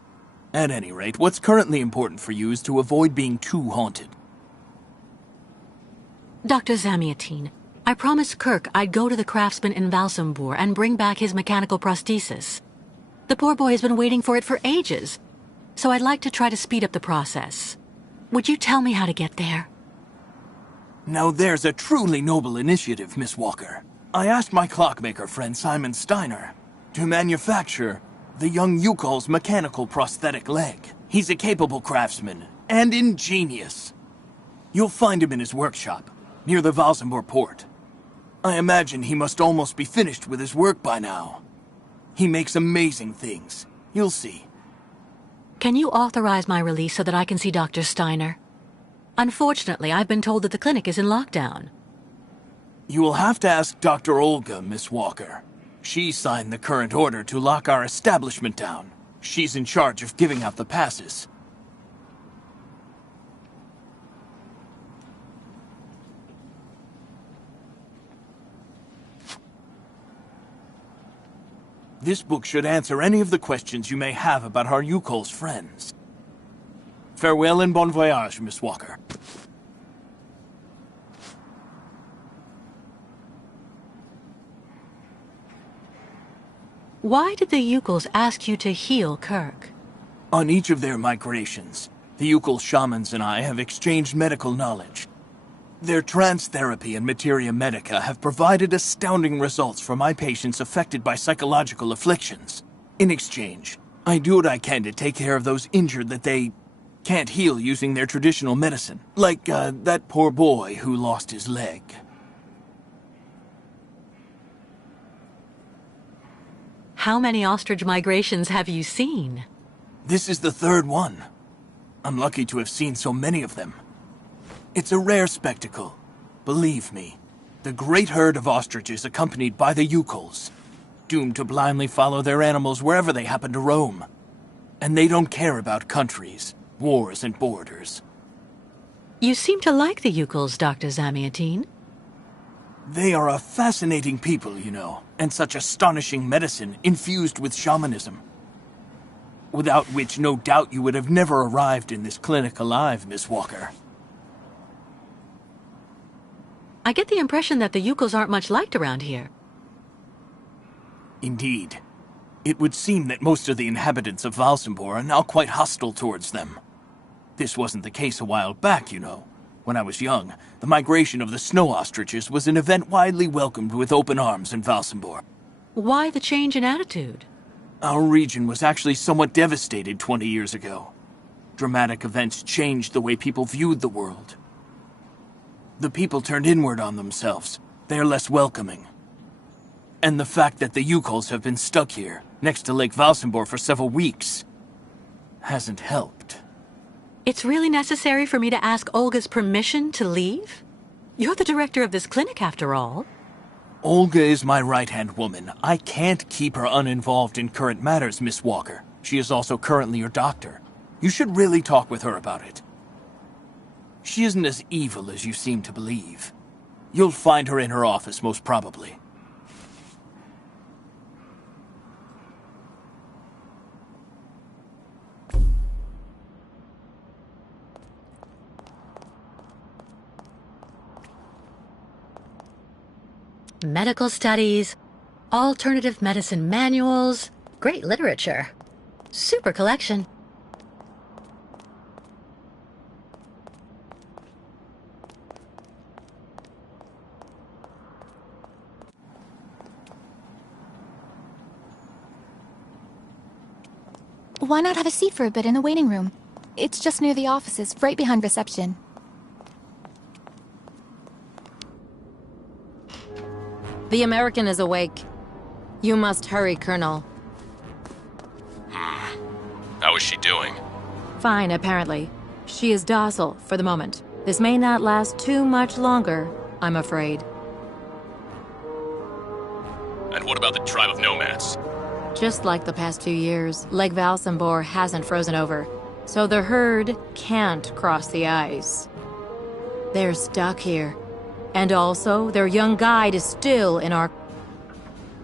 At any rate, what's currently important for you is to avoid being too haunted. Dr. Zamiatine, I promised Kirk I'd go to the craftsman in Valsambor and bring back his mechanical prosthesis. The poor boy has been waiting for it for ages, so I'd like to try to speed up the process. Would you tell me how to get there? Now there's a truly noble initiative, Miss Walker. I asked my clockmaker friend Simon Steiner to manufacture the young Yukol's mechanical prosthetic leg. He's a capable craftsman and ingenious. You'll find him in his workshop, near the Valsenborg port. I imagine he must almost be finished with his work by now. He makes amazing things. You'll see. Can you authorize my release so that I can see Dr. Steiner? Unfortunately, I've been told that the clinic is in lockdown. You will have to ask Dr. Olga, Miss Walker. She signed the current order to lock our establishment down. She's in charge of giving out the passes. This book should answer any of the questions you may have about our Yukol's friends. Farewell and bon voyage, Miss Walker. Why did the Yukols ask you to heal Kirk? On each of their migrations, the Yukol shamans and I have exchanged medical knowledge. Their trance therapy and materia medica have provided astounding results for my patients affected by psychological afflictions. In exchange, I do what I can to take care of those injured that they can't heal using their traditional medicine. Like, that poor boy who lost his leg. How many ostrich migrations have you seen? This is the third one. I'm lucky to have seen so many of them. It's a rare spectacle. Believe me, the great herd of ostriches accompanied by the Yukols, doomed to blindly follow their animals wherever they happen to roam. And they don't care about countries, wars, and borders. You seem to like the Yukols, Dr. Zamiatine. They are a fascinating people, you know, and such astonishing medicine infused with shamanism. Without which, no doubt you would have never arrived in this clinic alive, Miss Walker. I get the impression that the Yukols aren't much liked around here. Indeed. It would seem that most of the inhabitants of Valsenborg are now quite hostile towards them. This wasn't the case a while back, you know. When I was young, the migration of the snow ostriches was an event widely welcomed with open arms in Valsenborg. Why the change in attitude? Our region was actually somewhat devastated 20 years ago. Dramatic events changed the way people viewed the world. The people turned inward on themselves. They are less welcoming. And the fact that the Yukols have been stuck here, next to Lake Valsenborg for several weeks, hasn't helped. It's really necessary for me to ask Olga's permission to leave? You're the director of this clinic, after all. Olga is my right-hand woman. I can't keep her uninvolved in current matters, Miss Walker. She is also currently your doctor. You should really talk with her about it. She isn't as evil as you seem to believe. You'll find her in her office, most probably. Medical studies, alternative medicine manuals, great literature. Super collection. Why not have a seat for a bit in the waiting room? It's just near the offices, right behind reception. The American is awake. You must hurry, Colonel. How is she doing? Fine, apparently. She is docile for the moment. This may not last too much longer, I'm afraid. And what about the tribe of nomads? Just like the past few years, Lake Valsenborg hasn't frozen over, so the herd can't cross the ice. They're stuck here. And also, their young guide is still in our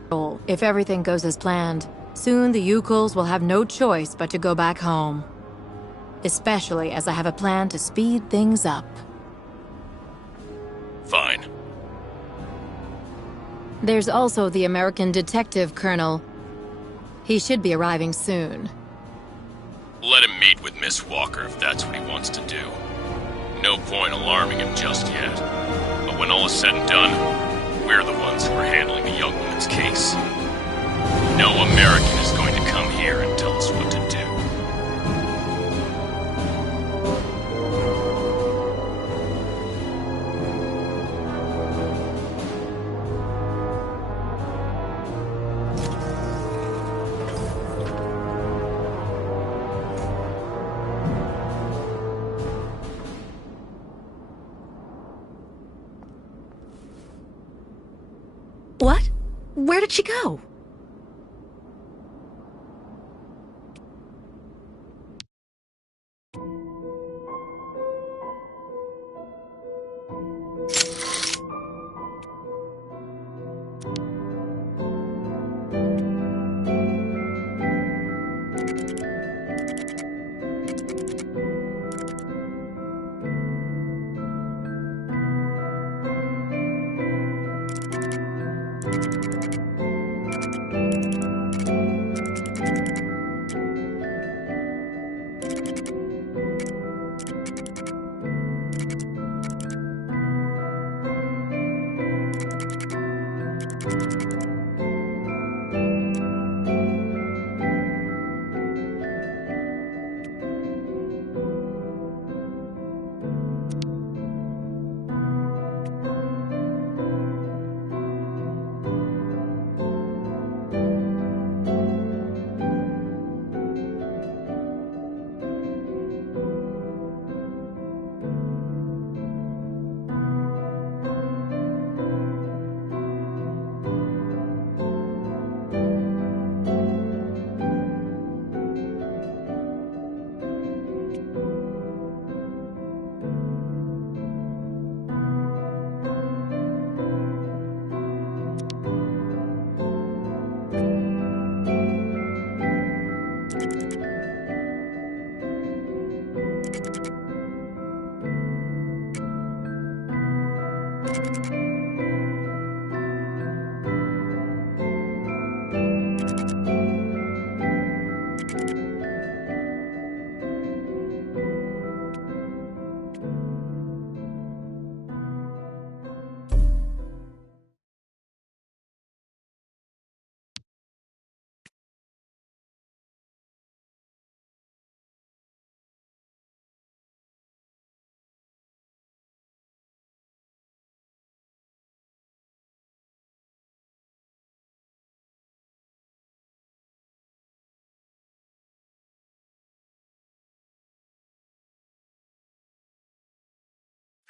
control. If everything goes as planned, soon the Yukols will have no choice but to go back home. Especially as I have a plan to speed things up. Fine. There's also the American detective, Colonel. He should be arriving soon. Let him meet with Miss Walker if that's what he wants to do. No point alarming him just yet. But when all is said and done, we're the ones who are handling the young woman's case. No American is going to come here and tell us what to do. What? Where did she go?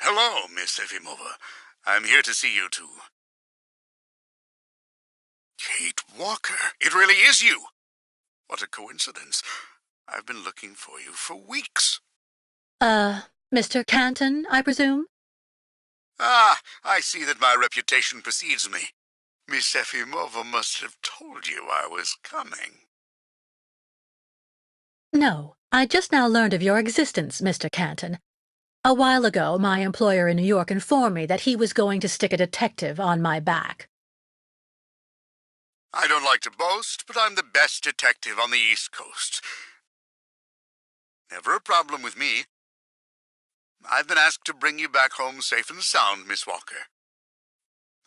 Hello, Miss Efimova. I'm here to see you two. Kate Walker, it really is you! What a coincidence. I've been looking for you for weeks. Mr. Canton, I presume? Ah, I see that my reputation precedes me. Miss Efimova must have told you I was coming. No, I just now learned of your existence, Mr. Canton. A while ago, my employer in New York informed me that he was going to stick a detective on my back. I don't like to boast, but I'm the best detective on the East Coast. Never a problem with me. I've been asked to bring you back home safe and sound, Miss Walker.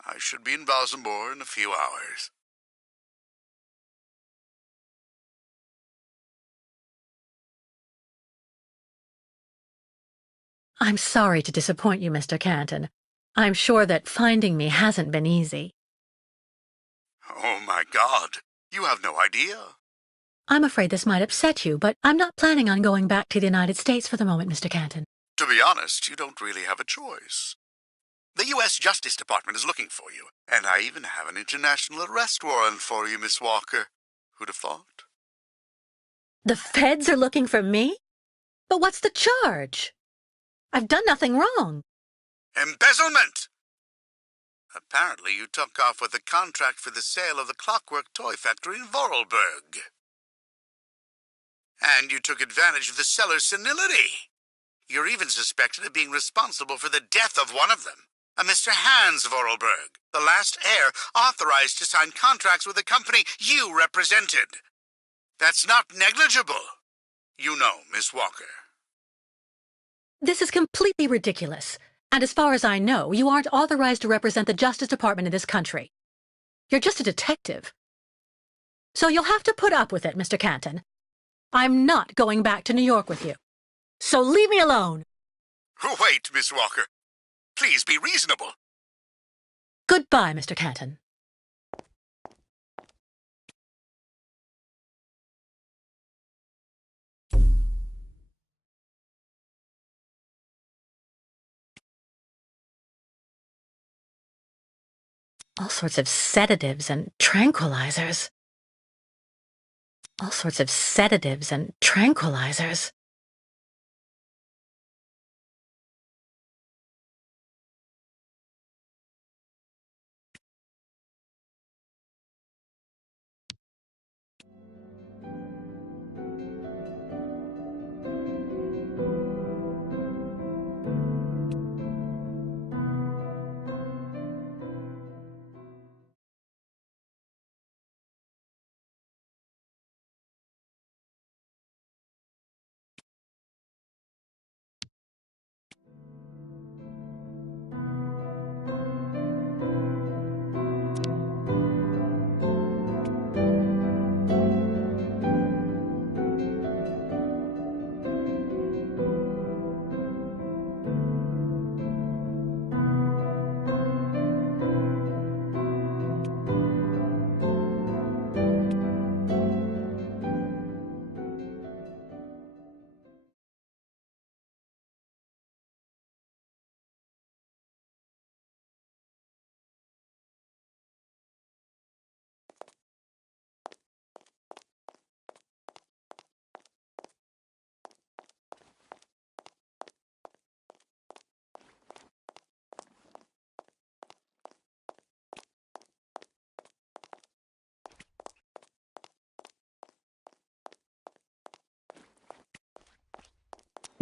I should be in Balsambor in a few hours. I'm sorry to disappoint you, Mr. Canton. I'm sure that finding me hasn't been easy. Oh, my God. You have no idea. I'm afraid this might upset you, but I'm not planning on going back to the United States for the moment, Mr. Canton. To be honest, you don't really have a choice. The U.S. Justice Department is looking for you, and I even have an international arrest warrant for you, Miss Walker. Who'd have thought? The feds are looking for me? But what's the charge? I've done nothing wrong. Embezzlement! Apparently you took off with a contract for the sale of the Clockwork Toy Factory in Vorarlberg. And you took advantage of the seller's senility. You're even suspected of being responsible for the death of one of them, a Mr. Hans Vorarlberg, the last heir authorized to sign contracts with the company you represented. That's not negligible. You know, Miss Walker. This is completely ridiculous. And as far as I know, you aren't authorized to represent the Justice Department in this country. You're just a detective. So you'll have to put up with it, Mr. Canton. I'm not going back to New York with you. So leave me alone. Wait, Miss Walker. Please be reasonable. Goodbye, Mr. Canton. All sorts of sedatives and tranquilizers. All sorts of sedatives and tranquilizers.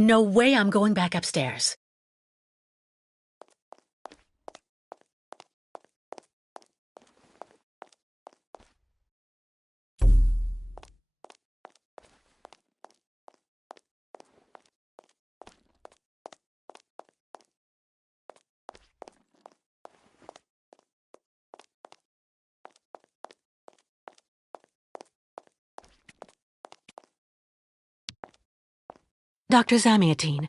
No way I'm going back upstairs. Dr. Zamiatine,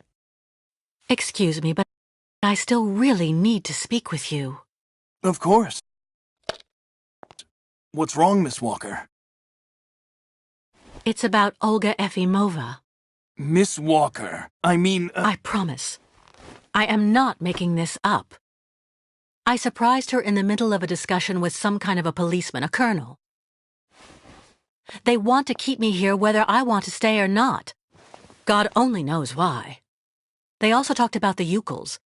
excuse me, but I still really need to speak with you. Of course. What's wrong, Miss Walker? It's about Olga Efimova. Miss Walker, I mean... I promise. I am not making this up. I surprised her in the middle of a discussion with some kind of a policeman, a colonel. They want to keep me here whether I want to stay or not. God only knows why. They also talked about the Ukels.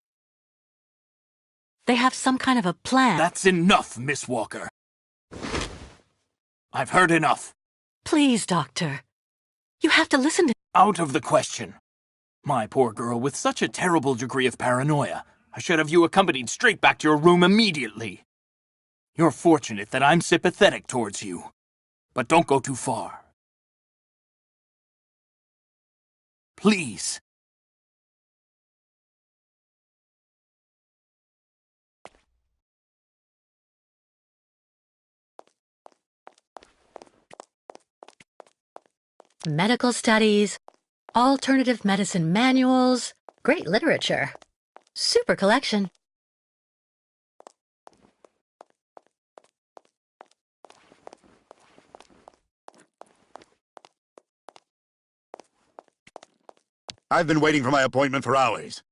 They have some kind of a plan. That's enough, Miss Walker. I've heard enough. Please, Doctor. You have to listen to... Out of the question. My poor girl, with such a terrible degree of paranoia, I should have you accompanied straight back to your room immediately. You're fortunate that I'm sympathetic towards you. But don't go too far. Please. medical studies, alternative medicine manuals, great literature. Super collection. I've been waiting for my appointment for hours.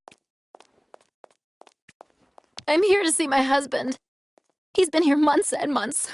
I'm here to see my husband. He's been here months and months.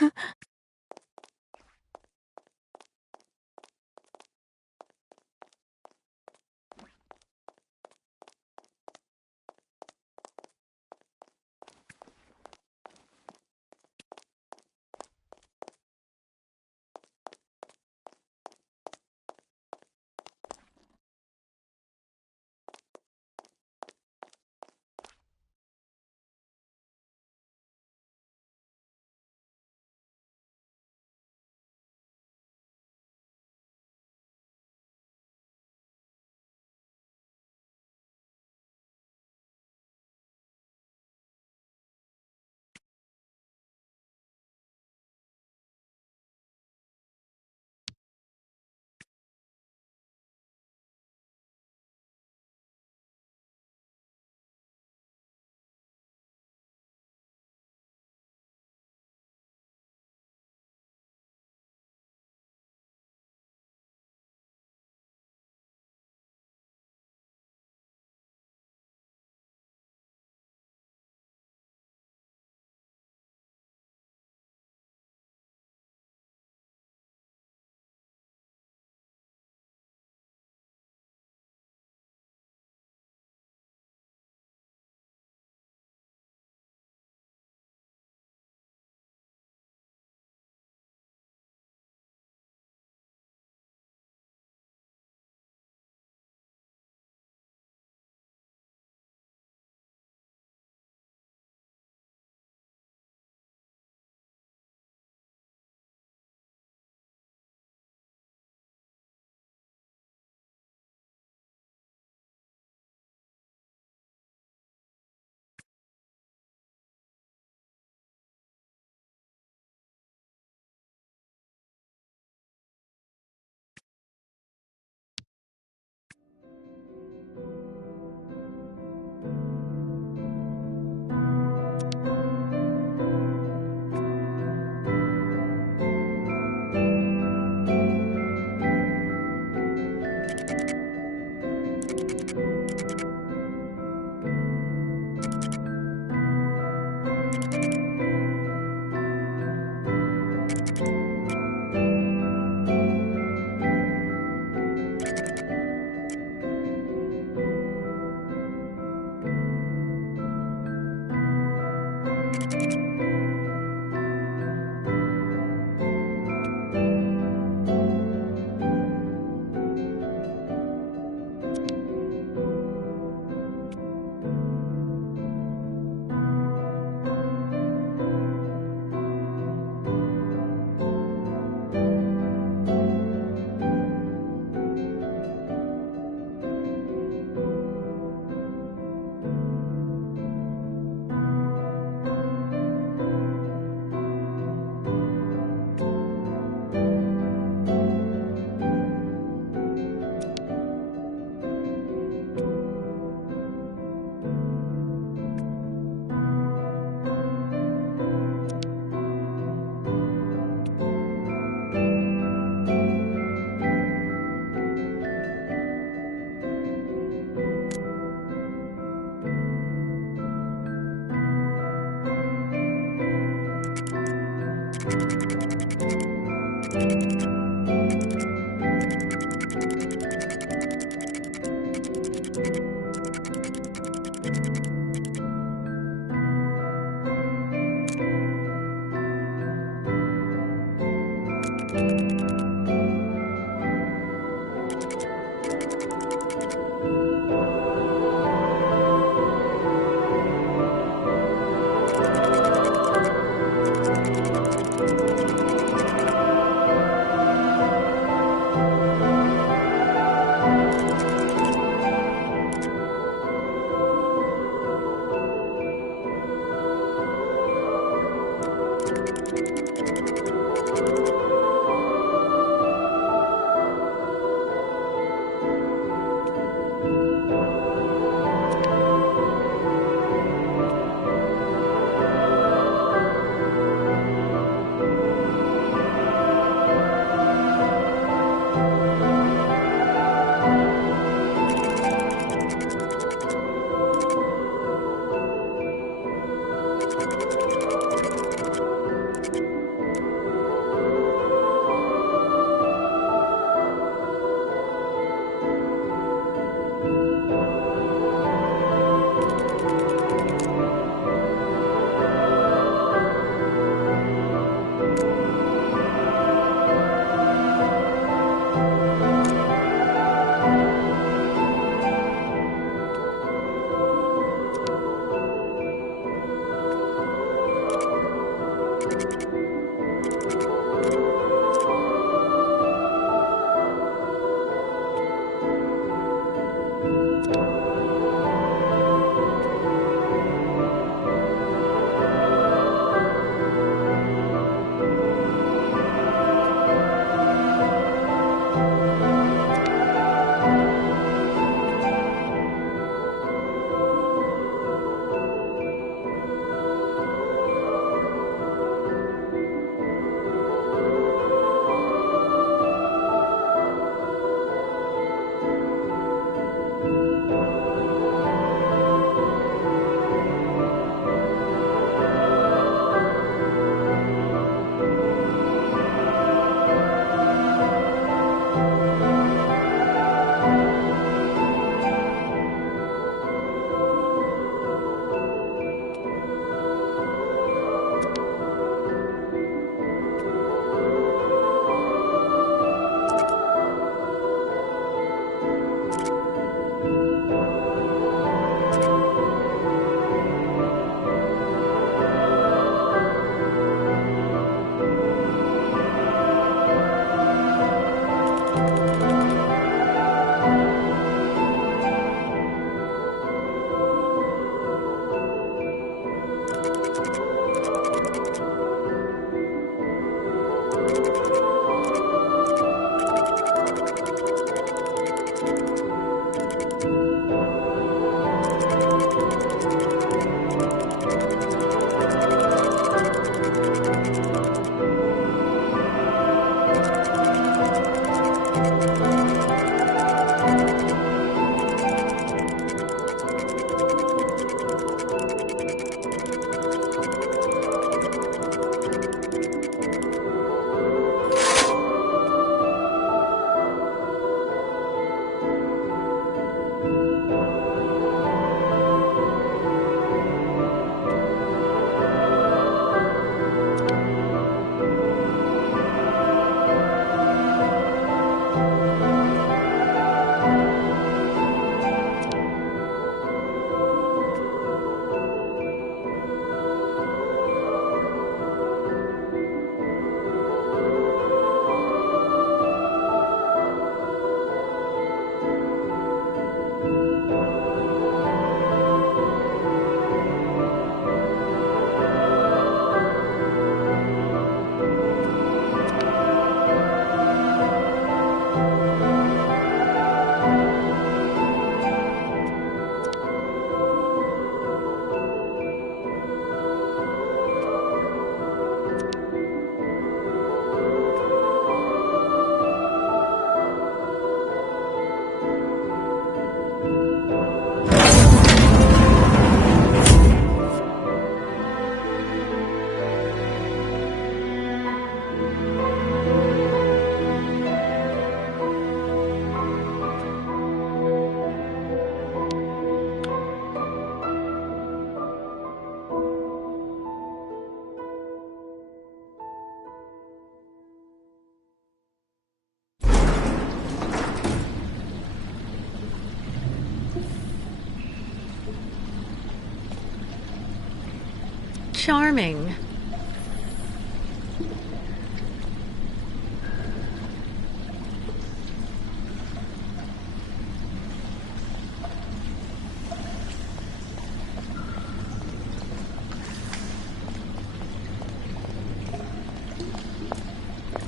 charming.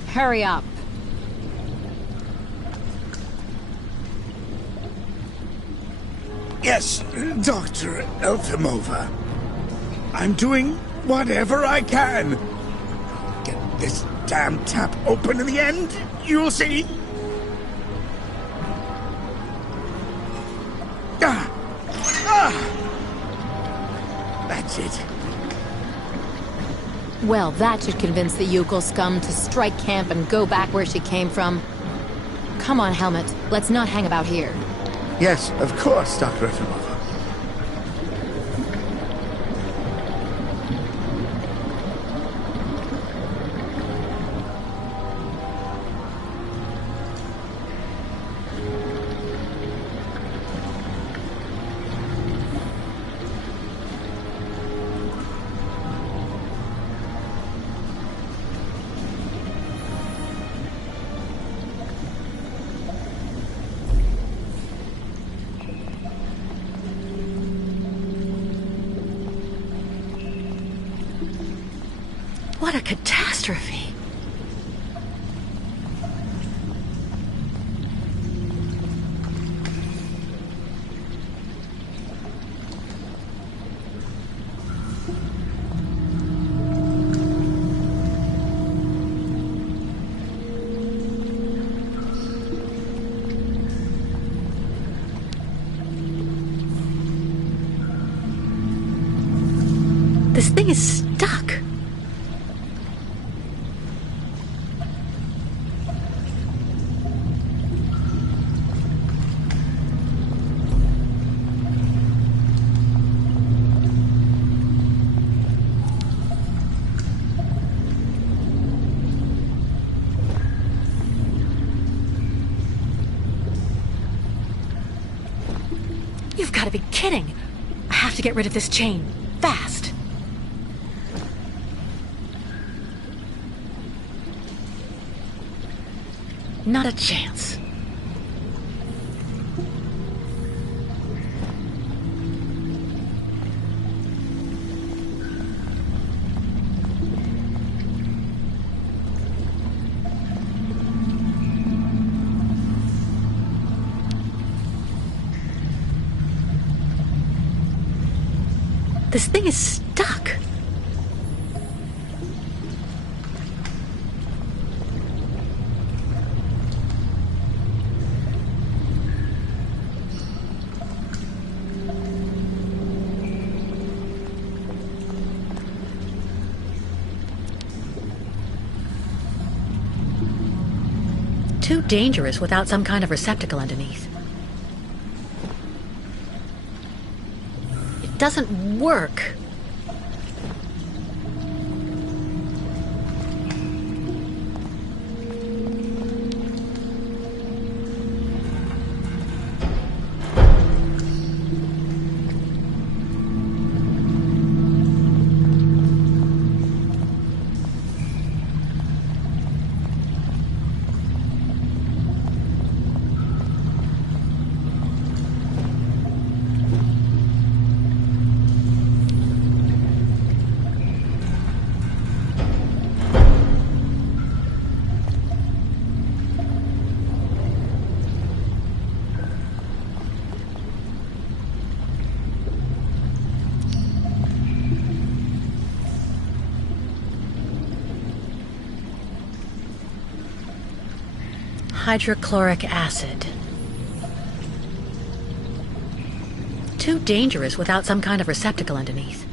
Hurry up. Yes, Dr. Elfimova. I'm doing whatever I can. Get this damn tap open in the end, you'll see. That's it. Well, that should convince the Yukon scum to strike camp and go back where she came from. Come on, Helmet. Let's not hang about here. Yes, of course, Dr. Efimova. What a catastrophe. This thing is stuck. You've got to be kidding. I have to get rid of this chain. Fast. Not a chance. This thing is stuck. Too dangerous without some kind of receptacle underneath. It doesn't work. Hydrochloric acid. Too dangerous without some kind of receptacle underneath.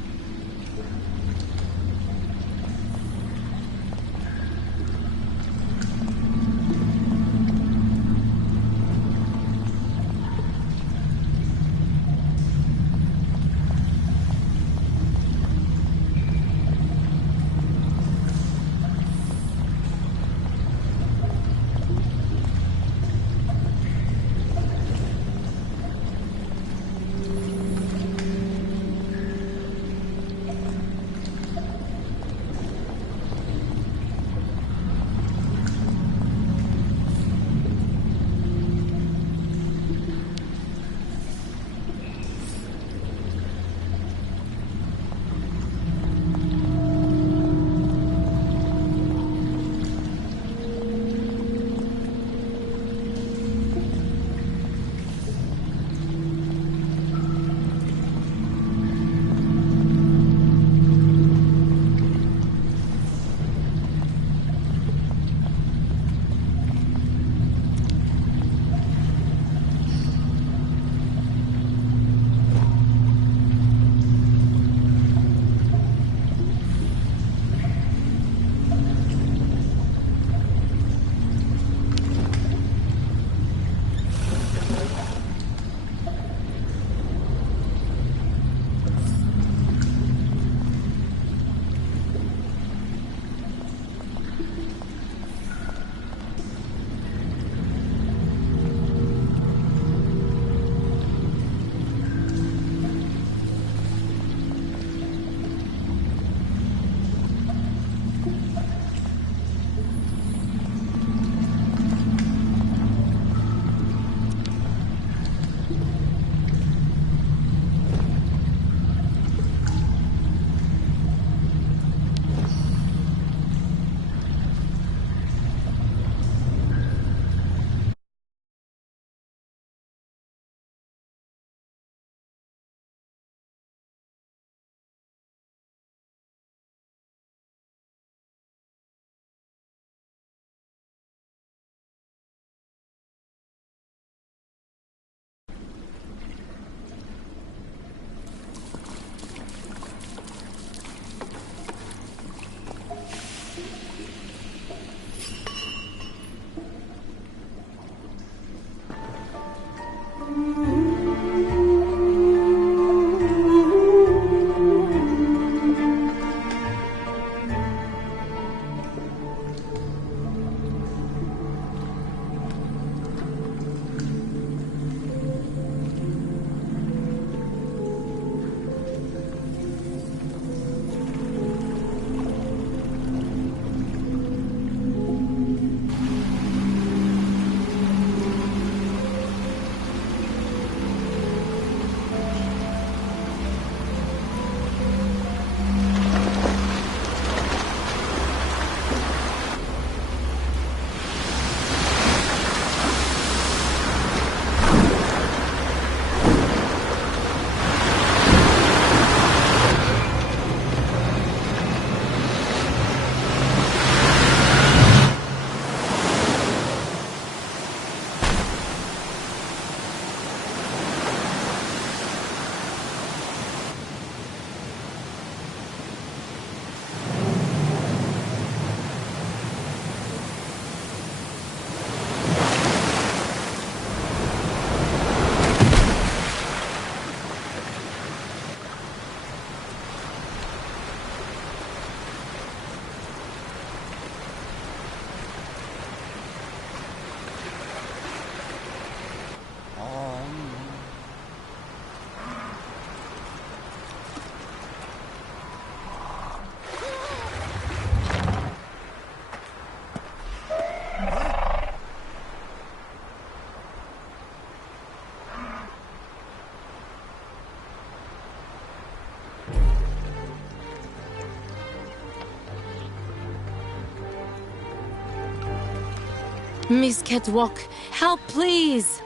Miss Catwalk, help please!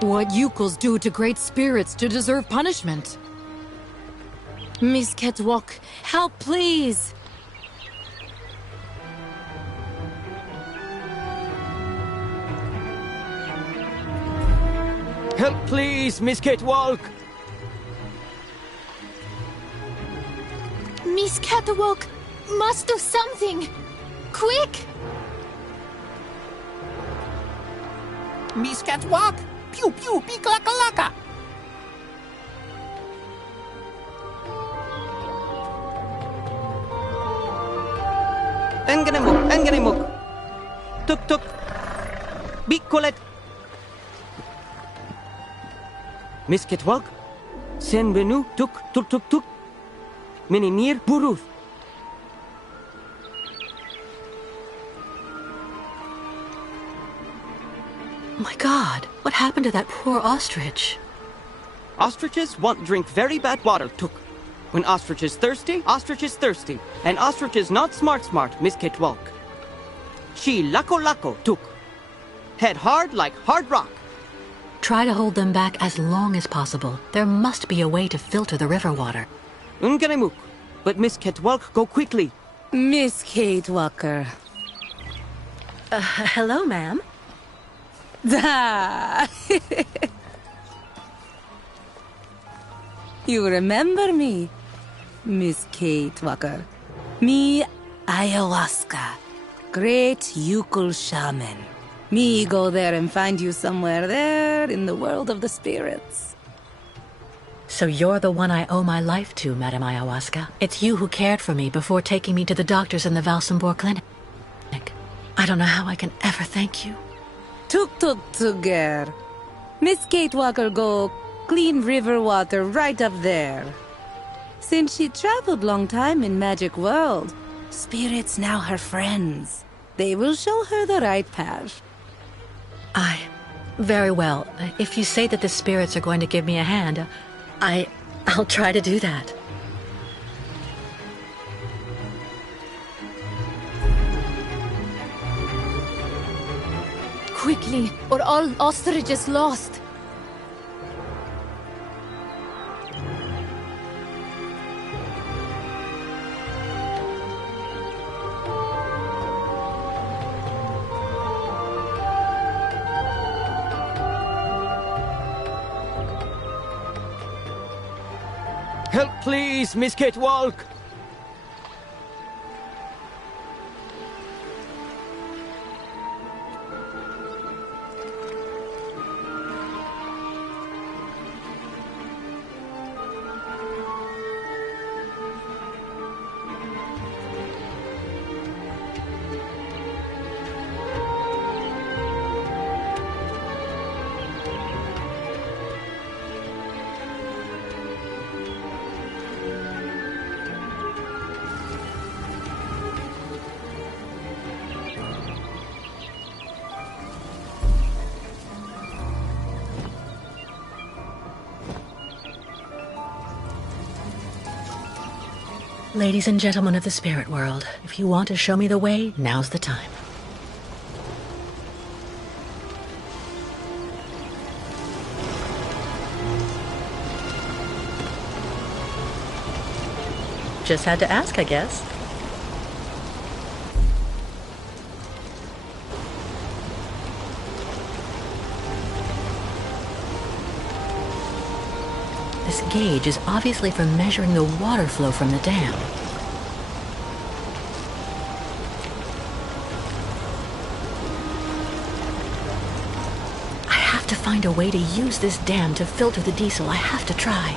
What Yukos do to great spirits to deserve punishment? Miss Catwalk, help please! Help please, Miss Catwalk! Miss Catwalk must do something! Quick! Miss Catwalk! Pew pew beaklaka-laka! Enganimuk! Tuk! Bikulet! Miss Catwalk? Senvenu tuk! Mininir Buruth! My God, what happened to that poor ostrich? Ostriches want drink very bad water, Tuk. When ostrich is thirsty, and ostrich is not smart, Miss Catwalk. She lako, Tuk. Head hard like hard rock. Try to hold them back as long as possible. There must be a way to filter the river water. Unganimuk, but Miss Catwalk go quickly. Miss Kate Walker. Hello, ma'am. Da! You remember me, Miss Kate Walker. Me, ayahuasca. Great Yukul shaman. Me go there and find you somewhere there in the world of the spirits. So you're the one I owe my life to, Madame Ayahuasca. It's you who cared for me before taking me to the doctors in the Valsambor clinic. I don't know how I can ever thank you. Tuk, girl. Miss Kate Walker go clean river water right up there. Since she traveled long time in magic world, spirits now her friends. They will show her the right path. Very well. If you say that the spirits are going to give me a hand, I'll try to do that. Quickly, or all ostrich is lost. Help please, Miss Catwalk! Ladies and gentlemen of the spirit world, if you want to show me the way, now's the time. Just had to ask, I guess. This gauge is obviously for measuring the water flow from the dam. I have to find a way to use this dam to filter the diesel. I have to try.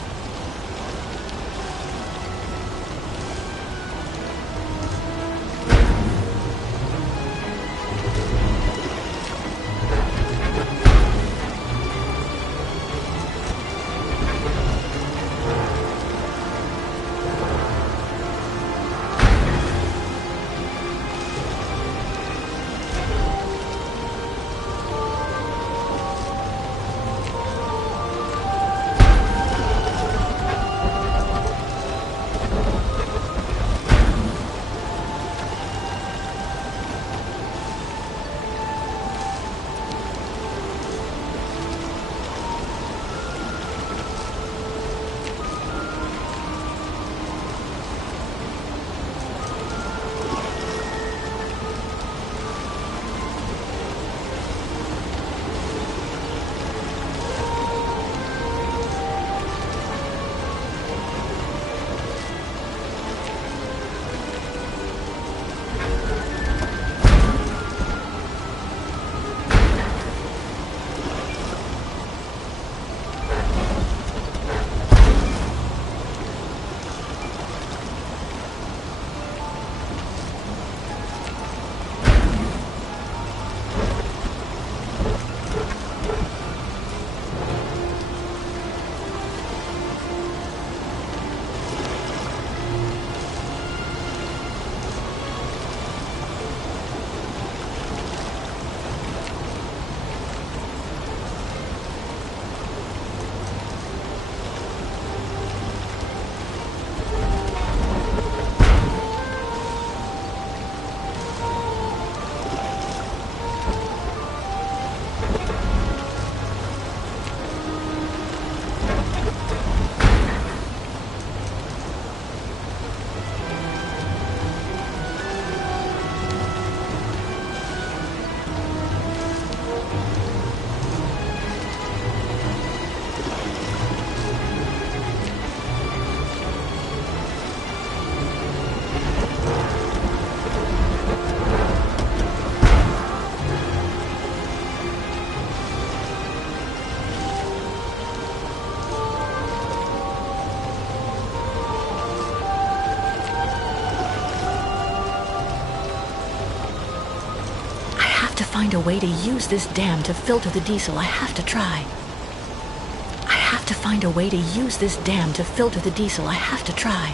find a way to use this dam to filter the diesel. I have to try. I have to find a way to use this dam to filter the diesel. I have to try.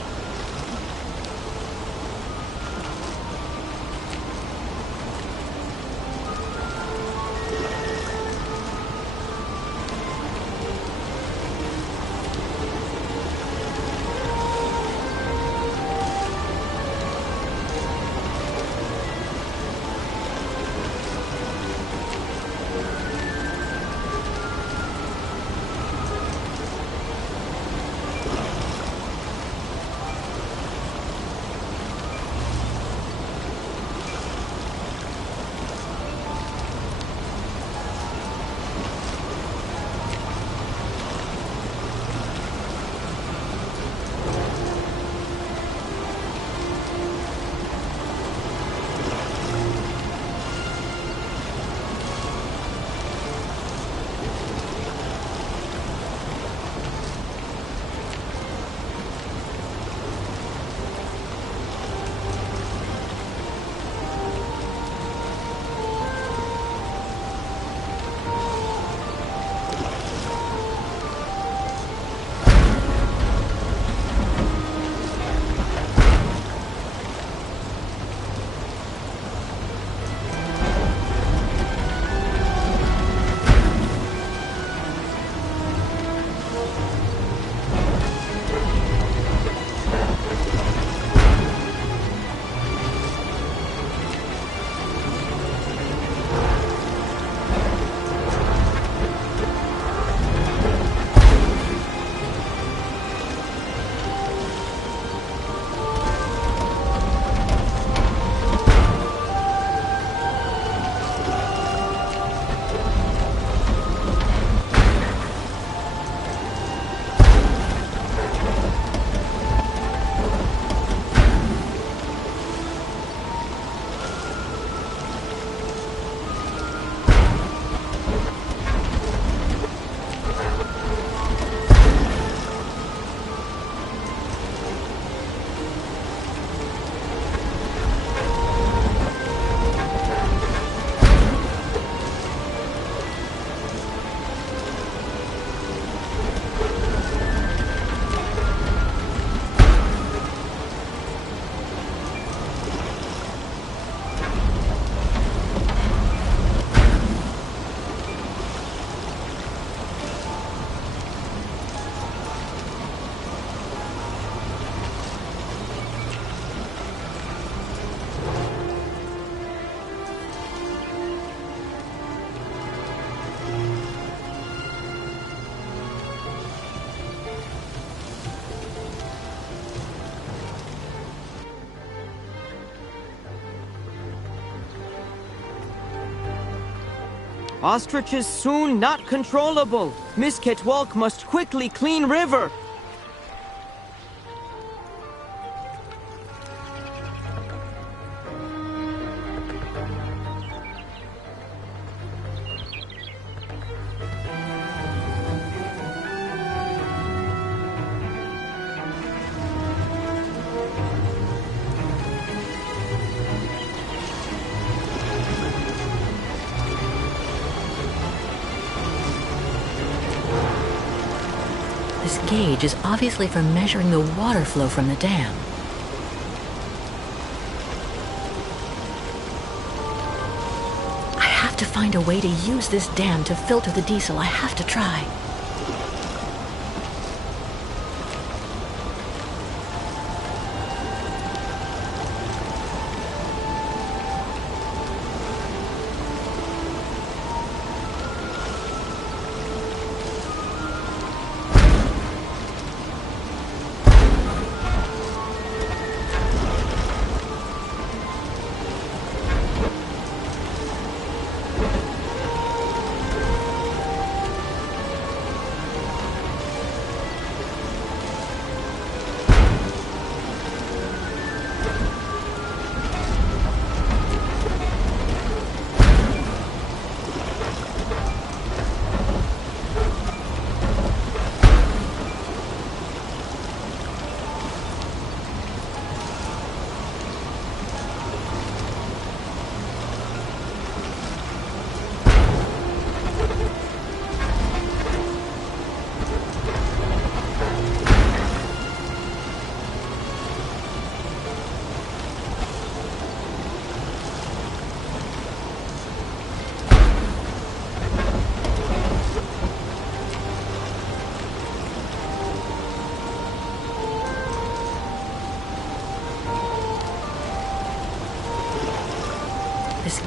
Ostriches soon not controllable. Miss Ketwalk must quickly clean river. This gauge is obviously for measuring the water flow from the dam. I have to find a way to use this dam to filter the diesel. I have to try.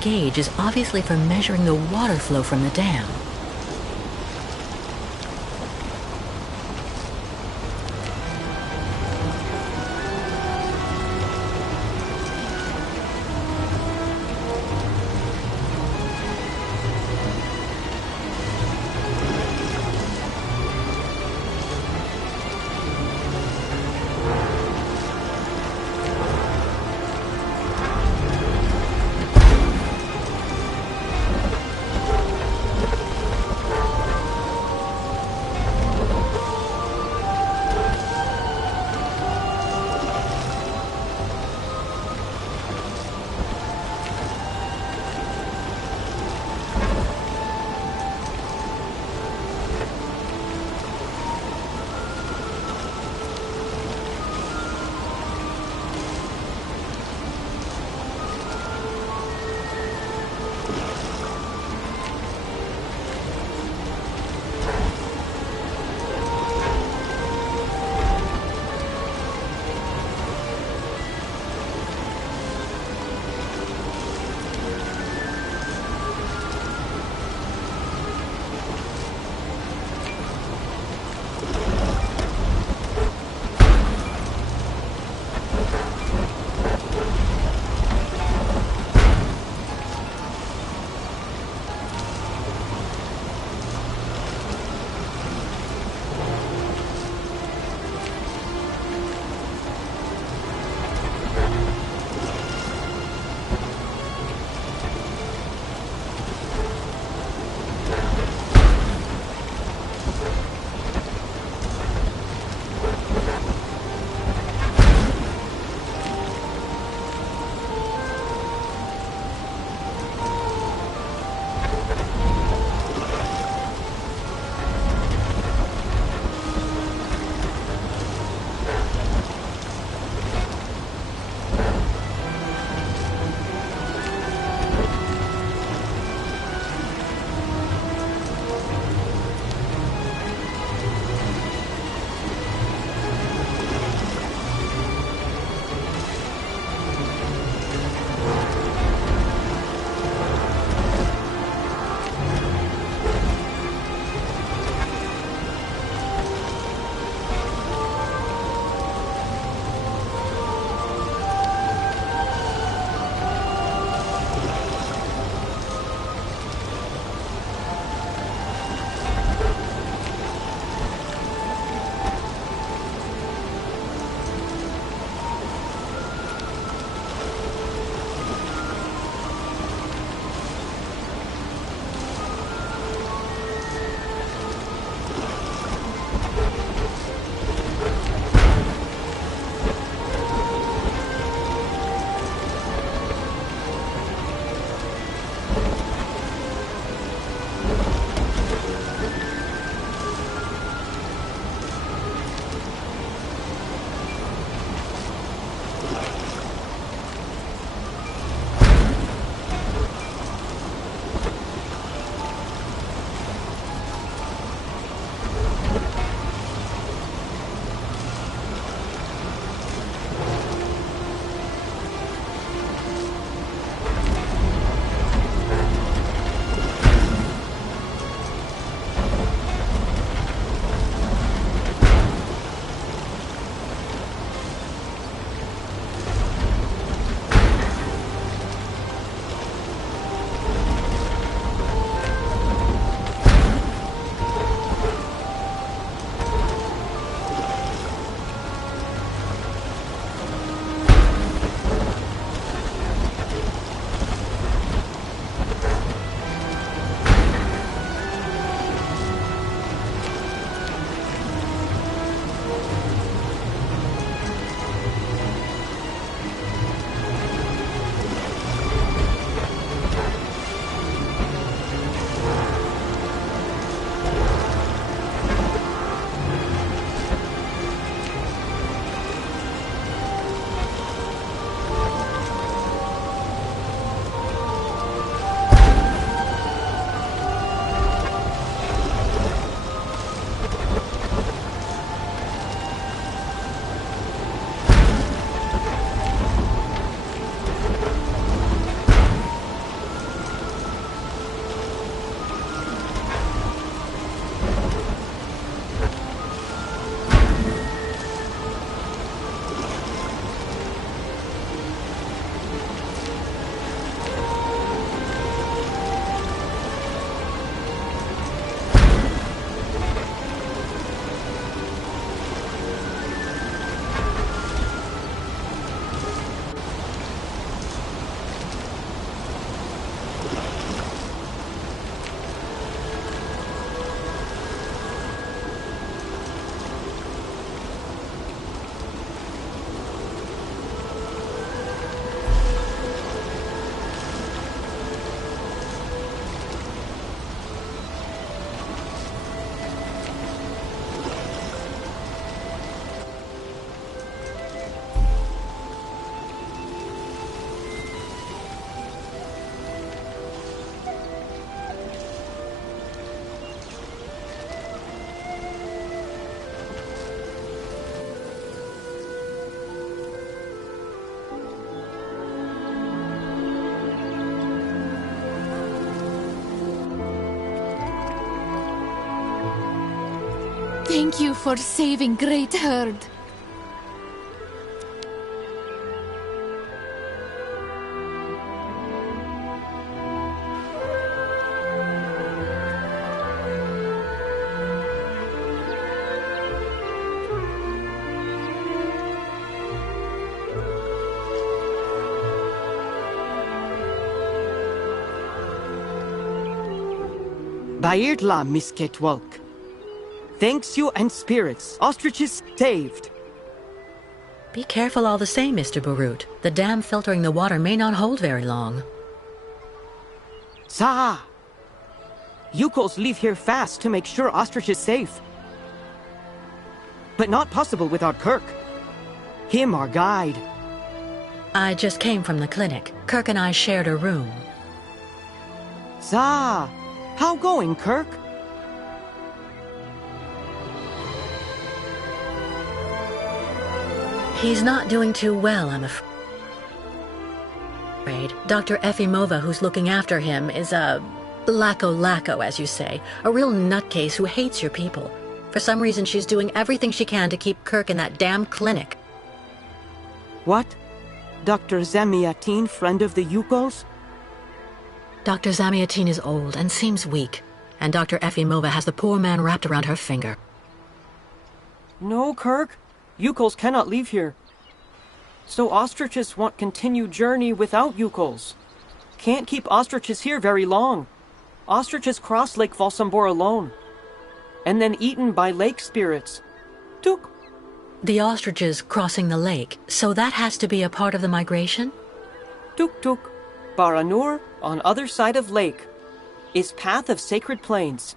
gauge is obviously for measuring the water flow from the dam. Thank you for saving Great Herd. Bairtla, Misketwalk. Thanks you and spirits. Ostriches saved. Be careful all the same, Mr. Barut. The dam filtering the water may not hold very long. Sa! Yukos leave here fast to make sure Ostrich is safe. But not possible without Kirk. Him our guide. I just came from the clinic. Kirk and I shared a room. Sa! How going, Kirk? He's not doing too well, I'm afraid. Dr. Efimova, who's looking after him, is a lacko, as you say. A real nutcase who hates your people. For some reason, she's doing everything she can to keep Kirk in that damn clinic. What? Dr. Zamiatin, friend of the Yukos? Dr. Zamiatin is old and seems weak, and Dr. Efimova has the poor man wrapped around her finger. No, Kirk. Yukos cannot leave here. So ostriches want continued journey without Yukos. Can't keep ostriches here very long. Ostriches cross Lake Valsambor alone. And then eaten by lake spirits. Tuk. The ostriches crossing the lake, so that has to be a part of the migration? Tuk tuk. Baranur, on other side of lake, is path of sacred plains.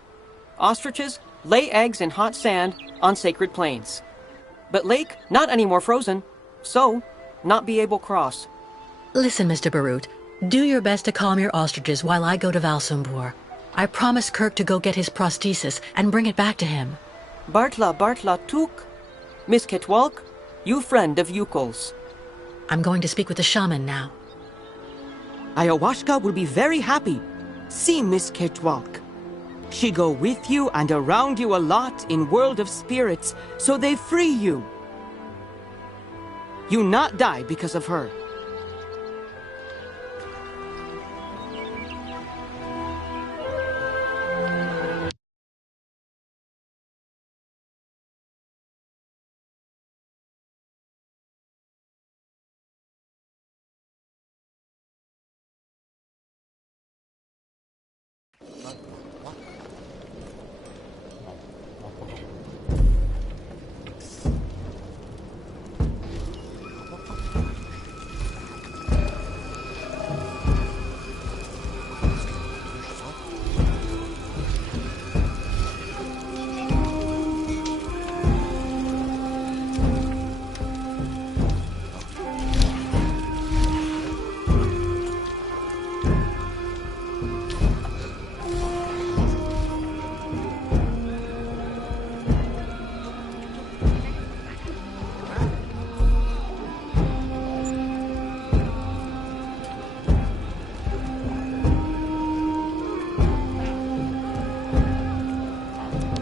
Ostriches lay eggs in hot sand on sacred plains. But lake, not anymore frozen, so not be able cross. Listen, Mr. Barut, do your best to calm your ostriches while I go to Valsambor. I promised Kirk to go get his prosthesis and bring it back to him. Bartla tuk. Miss Ketwalk, you friend of Yukos. I'm going to speak with the shaman now. Ayahuasca will be very happy. See Miss Ketwalk. She go with you and around you a lot in world of spirits, so they free you. You not die because of her.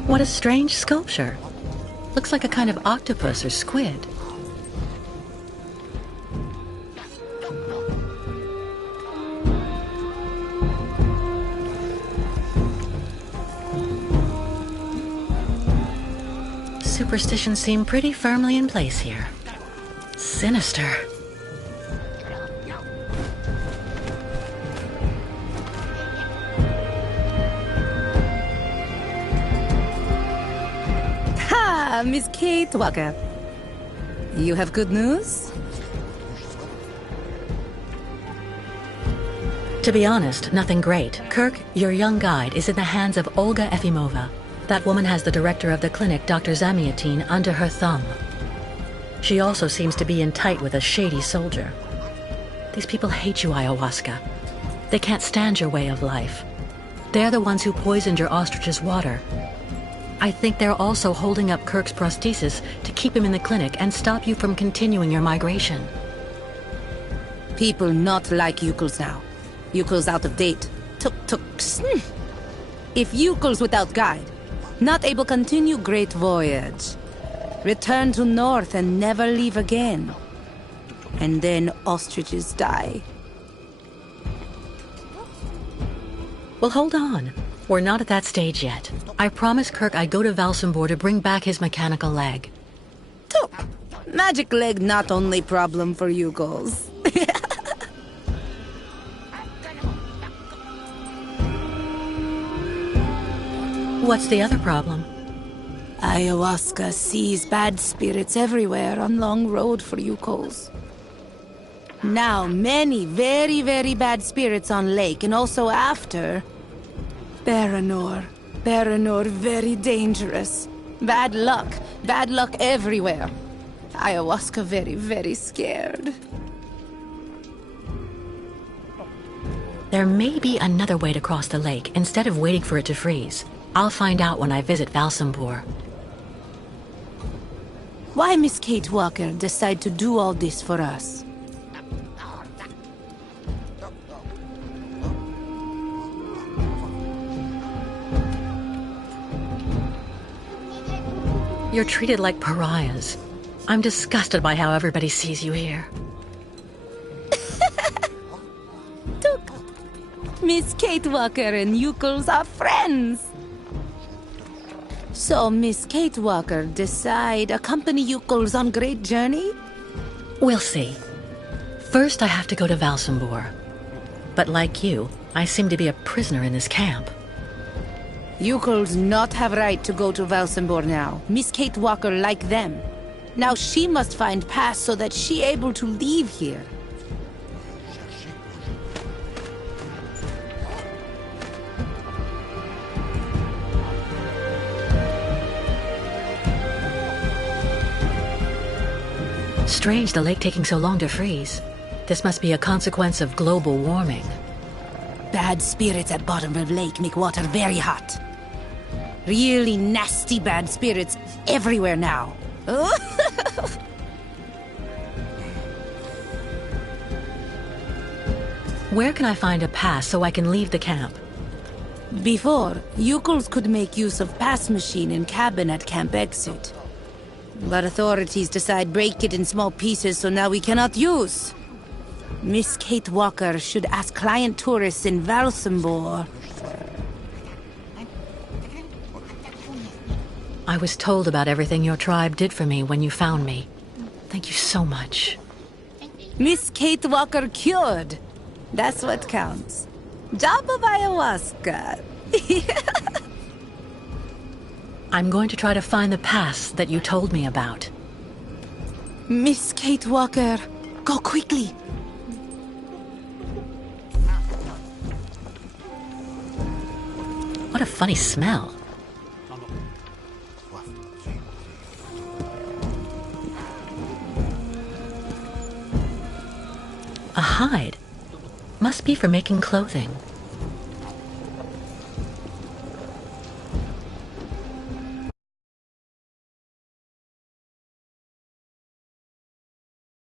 What a strange sculpture. Looks like a kind of octopus or squid. Superstitions seem pretty firmly in place here. Sinister. Miss Kate Walker. You have good news? To be honest, nothing great. Kirk, your young guide, is in the hands of Olga Efimova. That woman has the director of the clinic, Dr. Zamiatin, under her thumb. She also seems to be in tight with a shady soldier. These people hate you, Ayahuasca. They can't stand your way of life. They're the ones who poisoned your ostrich's water. I think they're also holding up Kirk's prosthesis to keep him in the clinic and stop you from continuing your migration. People not like Yukos now. Yukos out of date. Tuk-tuks. If Yukos without guide, Not able continue great voyage. Return to north and never leave again. And then ostriches die. Well, hold on. We're not at that stage yet. I promised Kirk I'd go to Valsambor to bring back his mechanical leg. Magic leg not only problem for you girls. What's the other problem? Ayahuasca sees bad spirits everywhere on long road for Yukos. Now many very, very bad spirits on lake and also after. Baranor very dangerous. Bad luck everywhere. Ayahuasca very, very scared. There may be another way to cross the lake instead of waiting for it to freeze. I'll find out when I visit Valsambor. Why Miss Kate Walker decide to do all this for us? You're treated like pariahs. I'm disgusted by how everybody sees you here. Miss Kate Walker and Yukos are friends. So Miss Kate Walker decide accompany Yukos on great journey? We'll see. First, I have to go to Valsambor. But like you, I seem to be a prisoner in this camp. Yukos not have right to go to Valsambor now. Miss Kate Walker like them. Now she must find pass so that she able to leave here. Strange the lake taking so long to freeze. This must be a consequence of global warming. Bad spirits at bottom of lake make water very hot. Really nasty bad spirits everywhere now. Where can I find a pass so I can leave the camp? Before, Yukos could make use of pass machine in cabin at camp exit. But authorities decide break it in small pieces, so now we cannot use. Miss Kate Walker should ask client tourists in Valsambor. I was told about everything your tribe did for me when you found me. Thank you so much. Miss Kate Walker cured. That's what counts. Job of ayahuasca. I'm going to try to find the pass that you told me about. Miss Kate Walker, go quickly. What a funny smell. A hide. Must be for making clothing.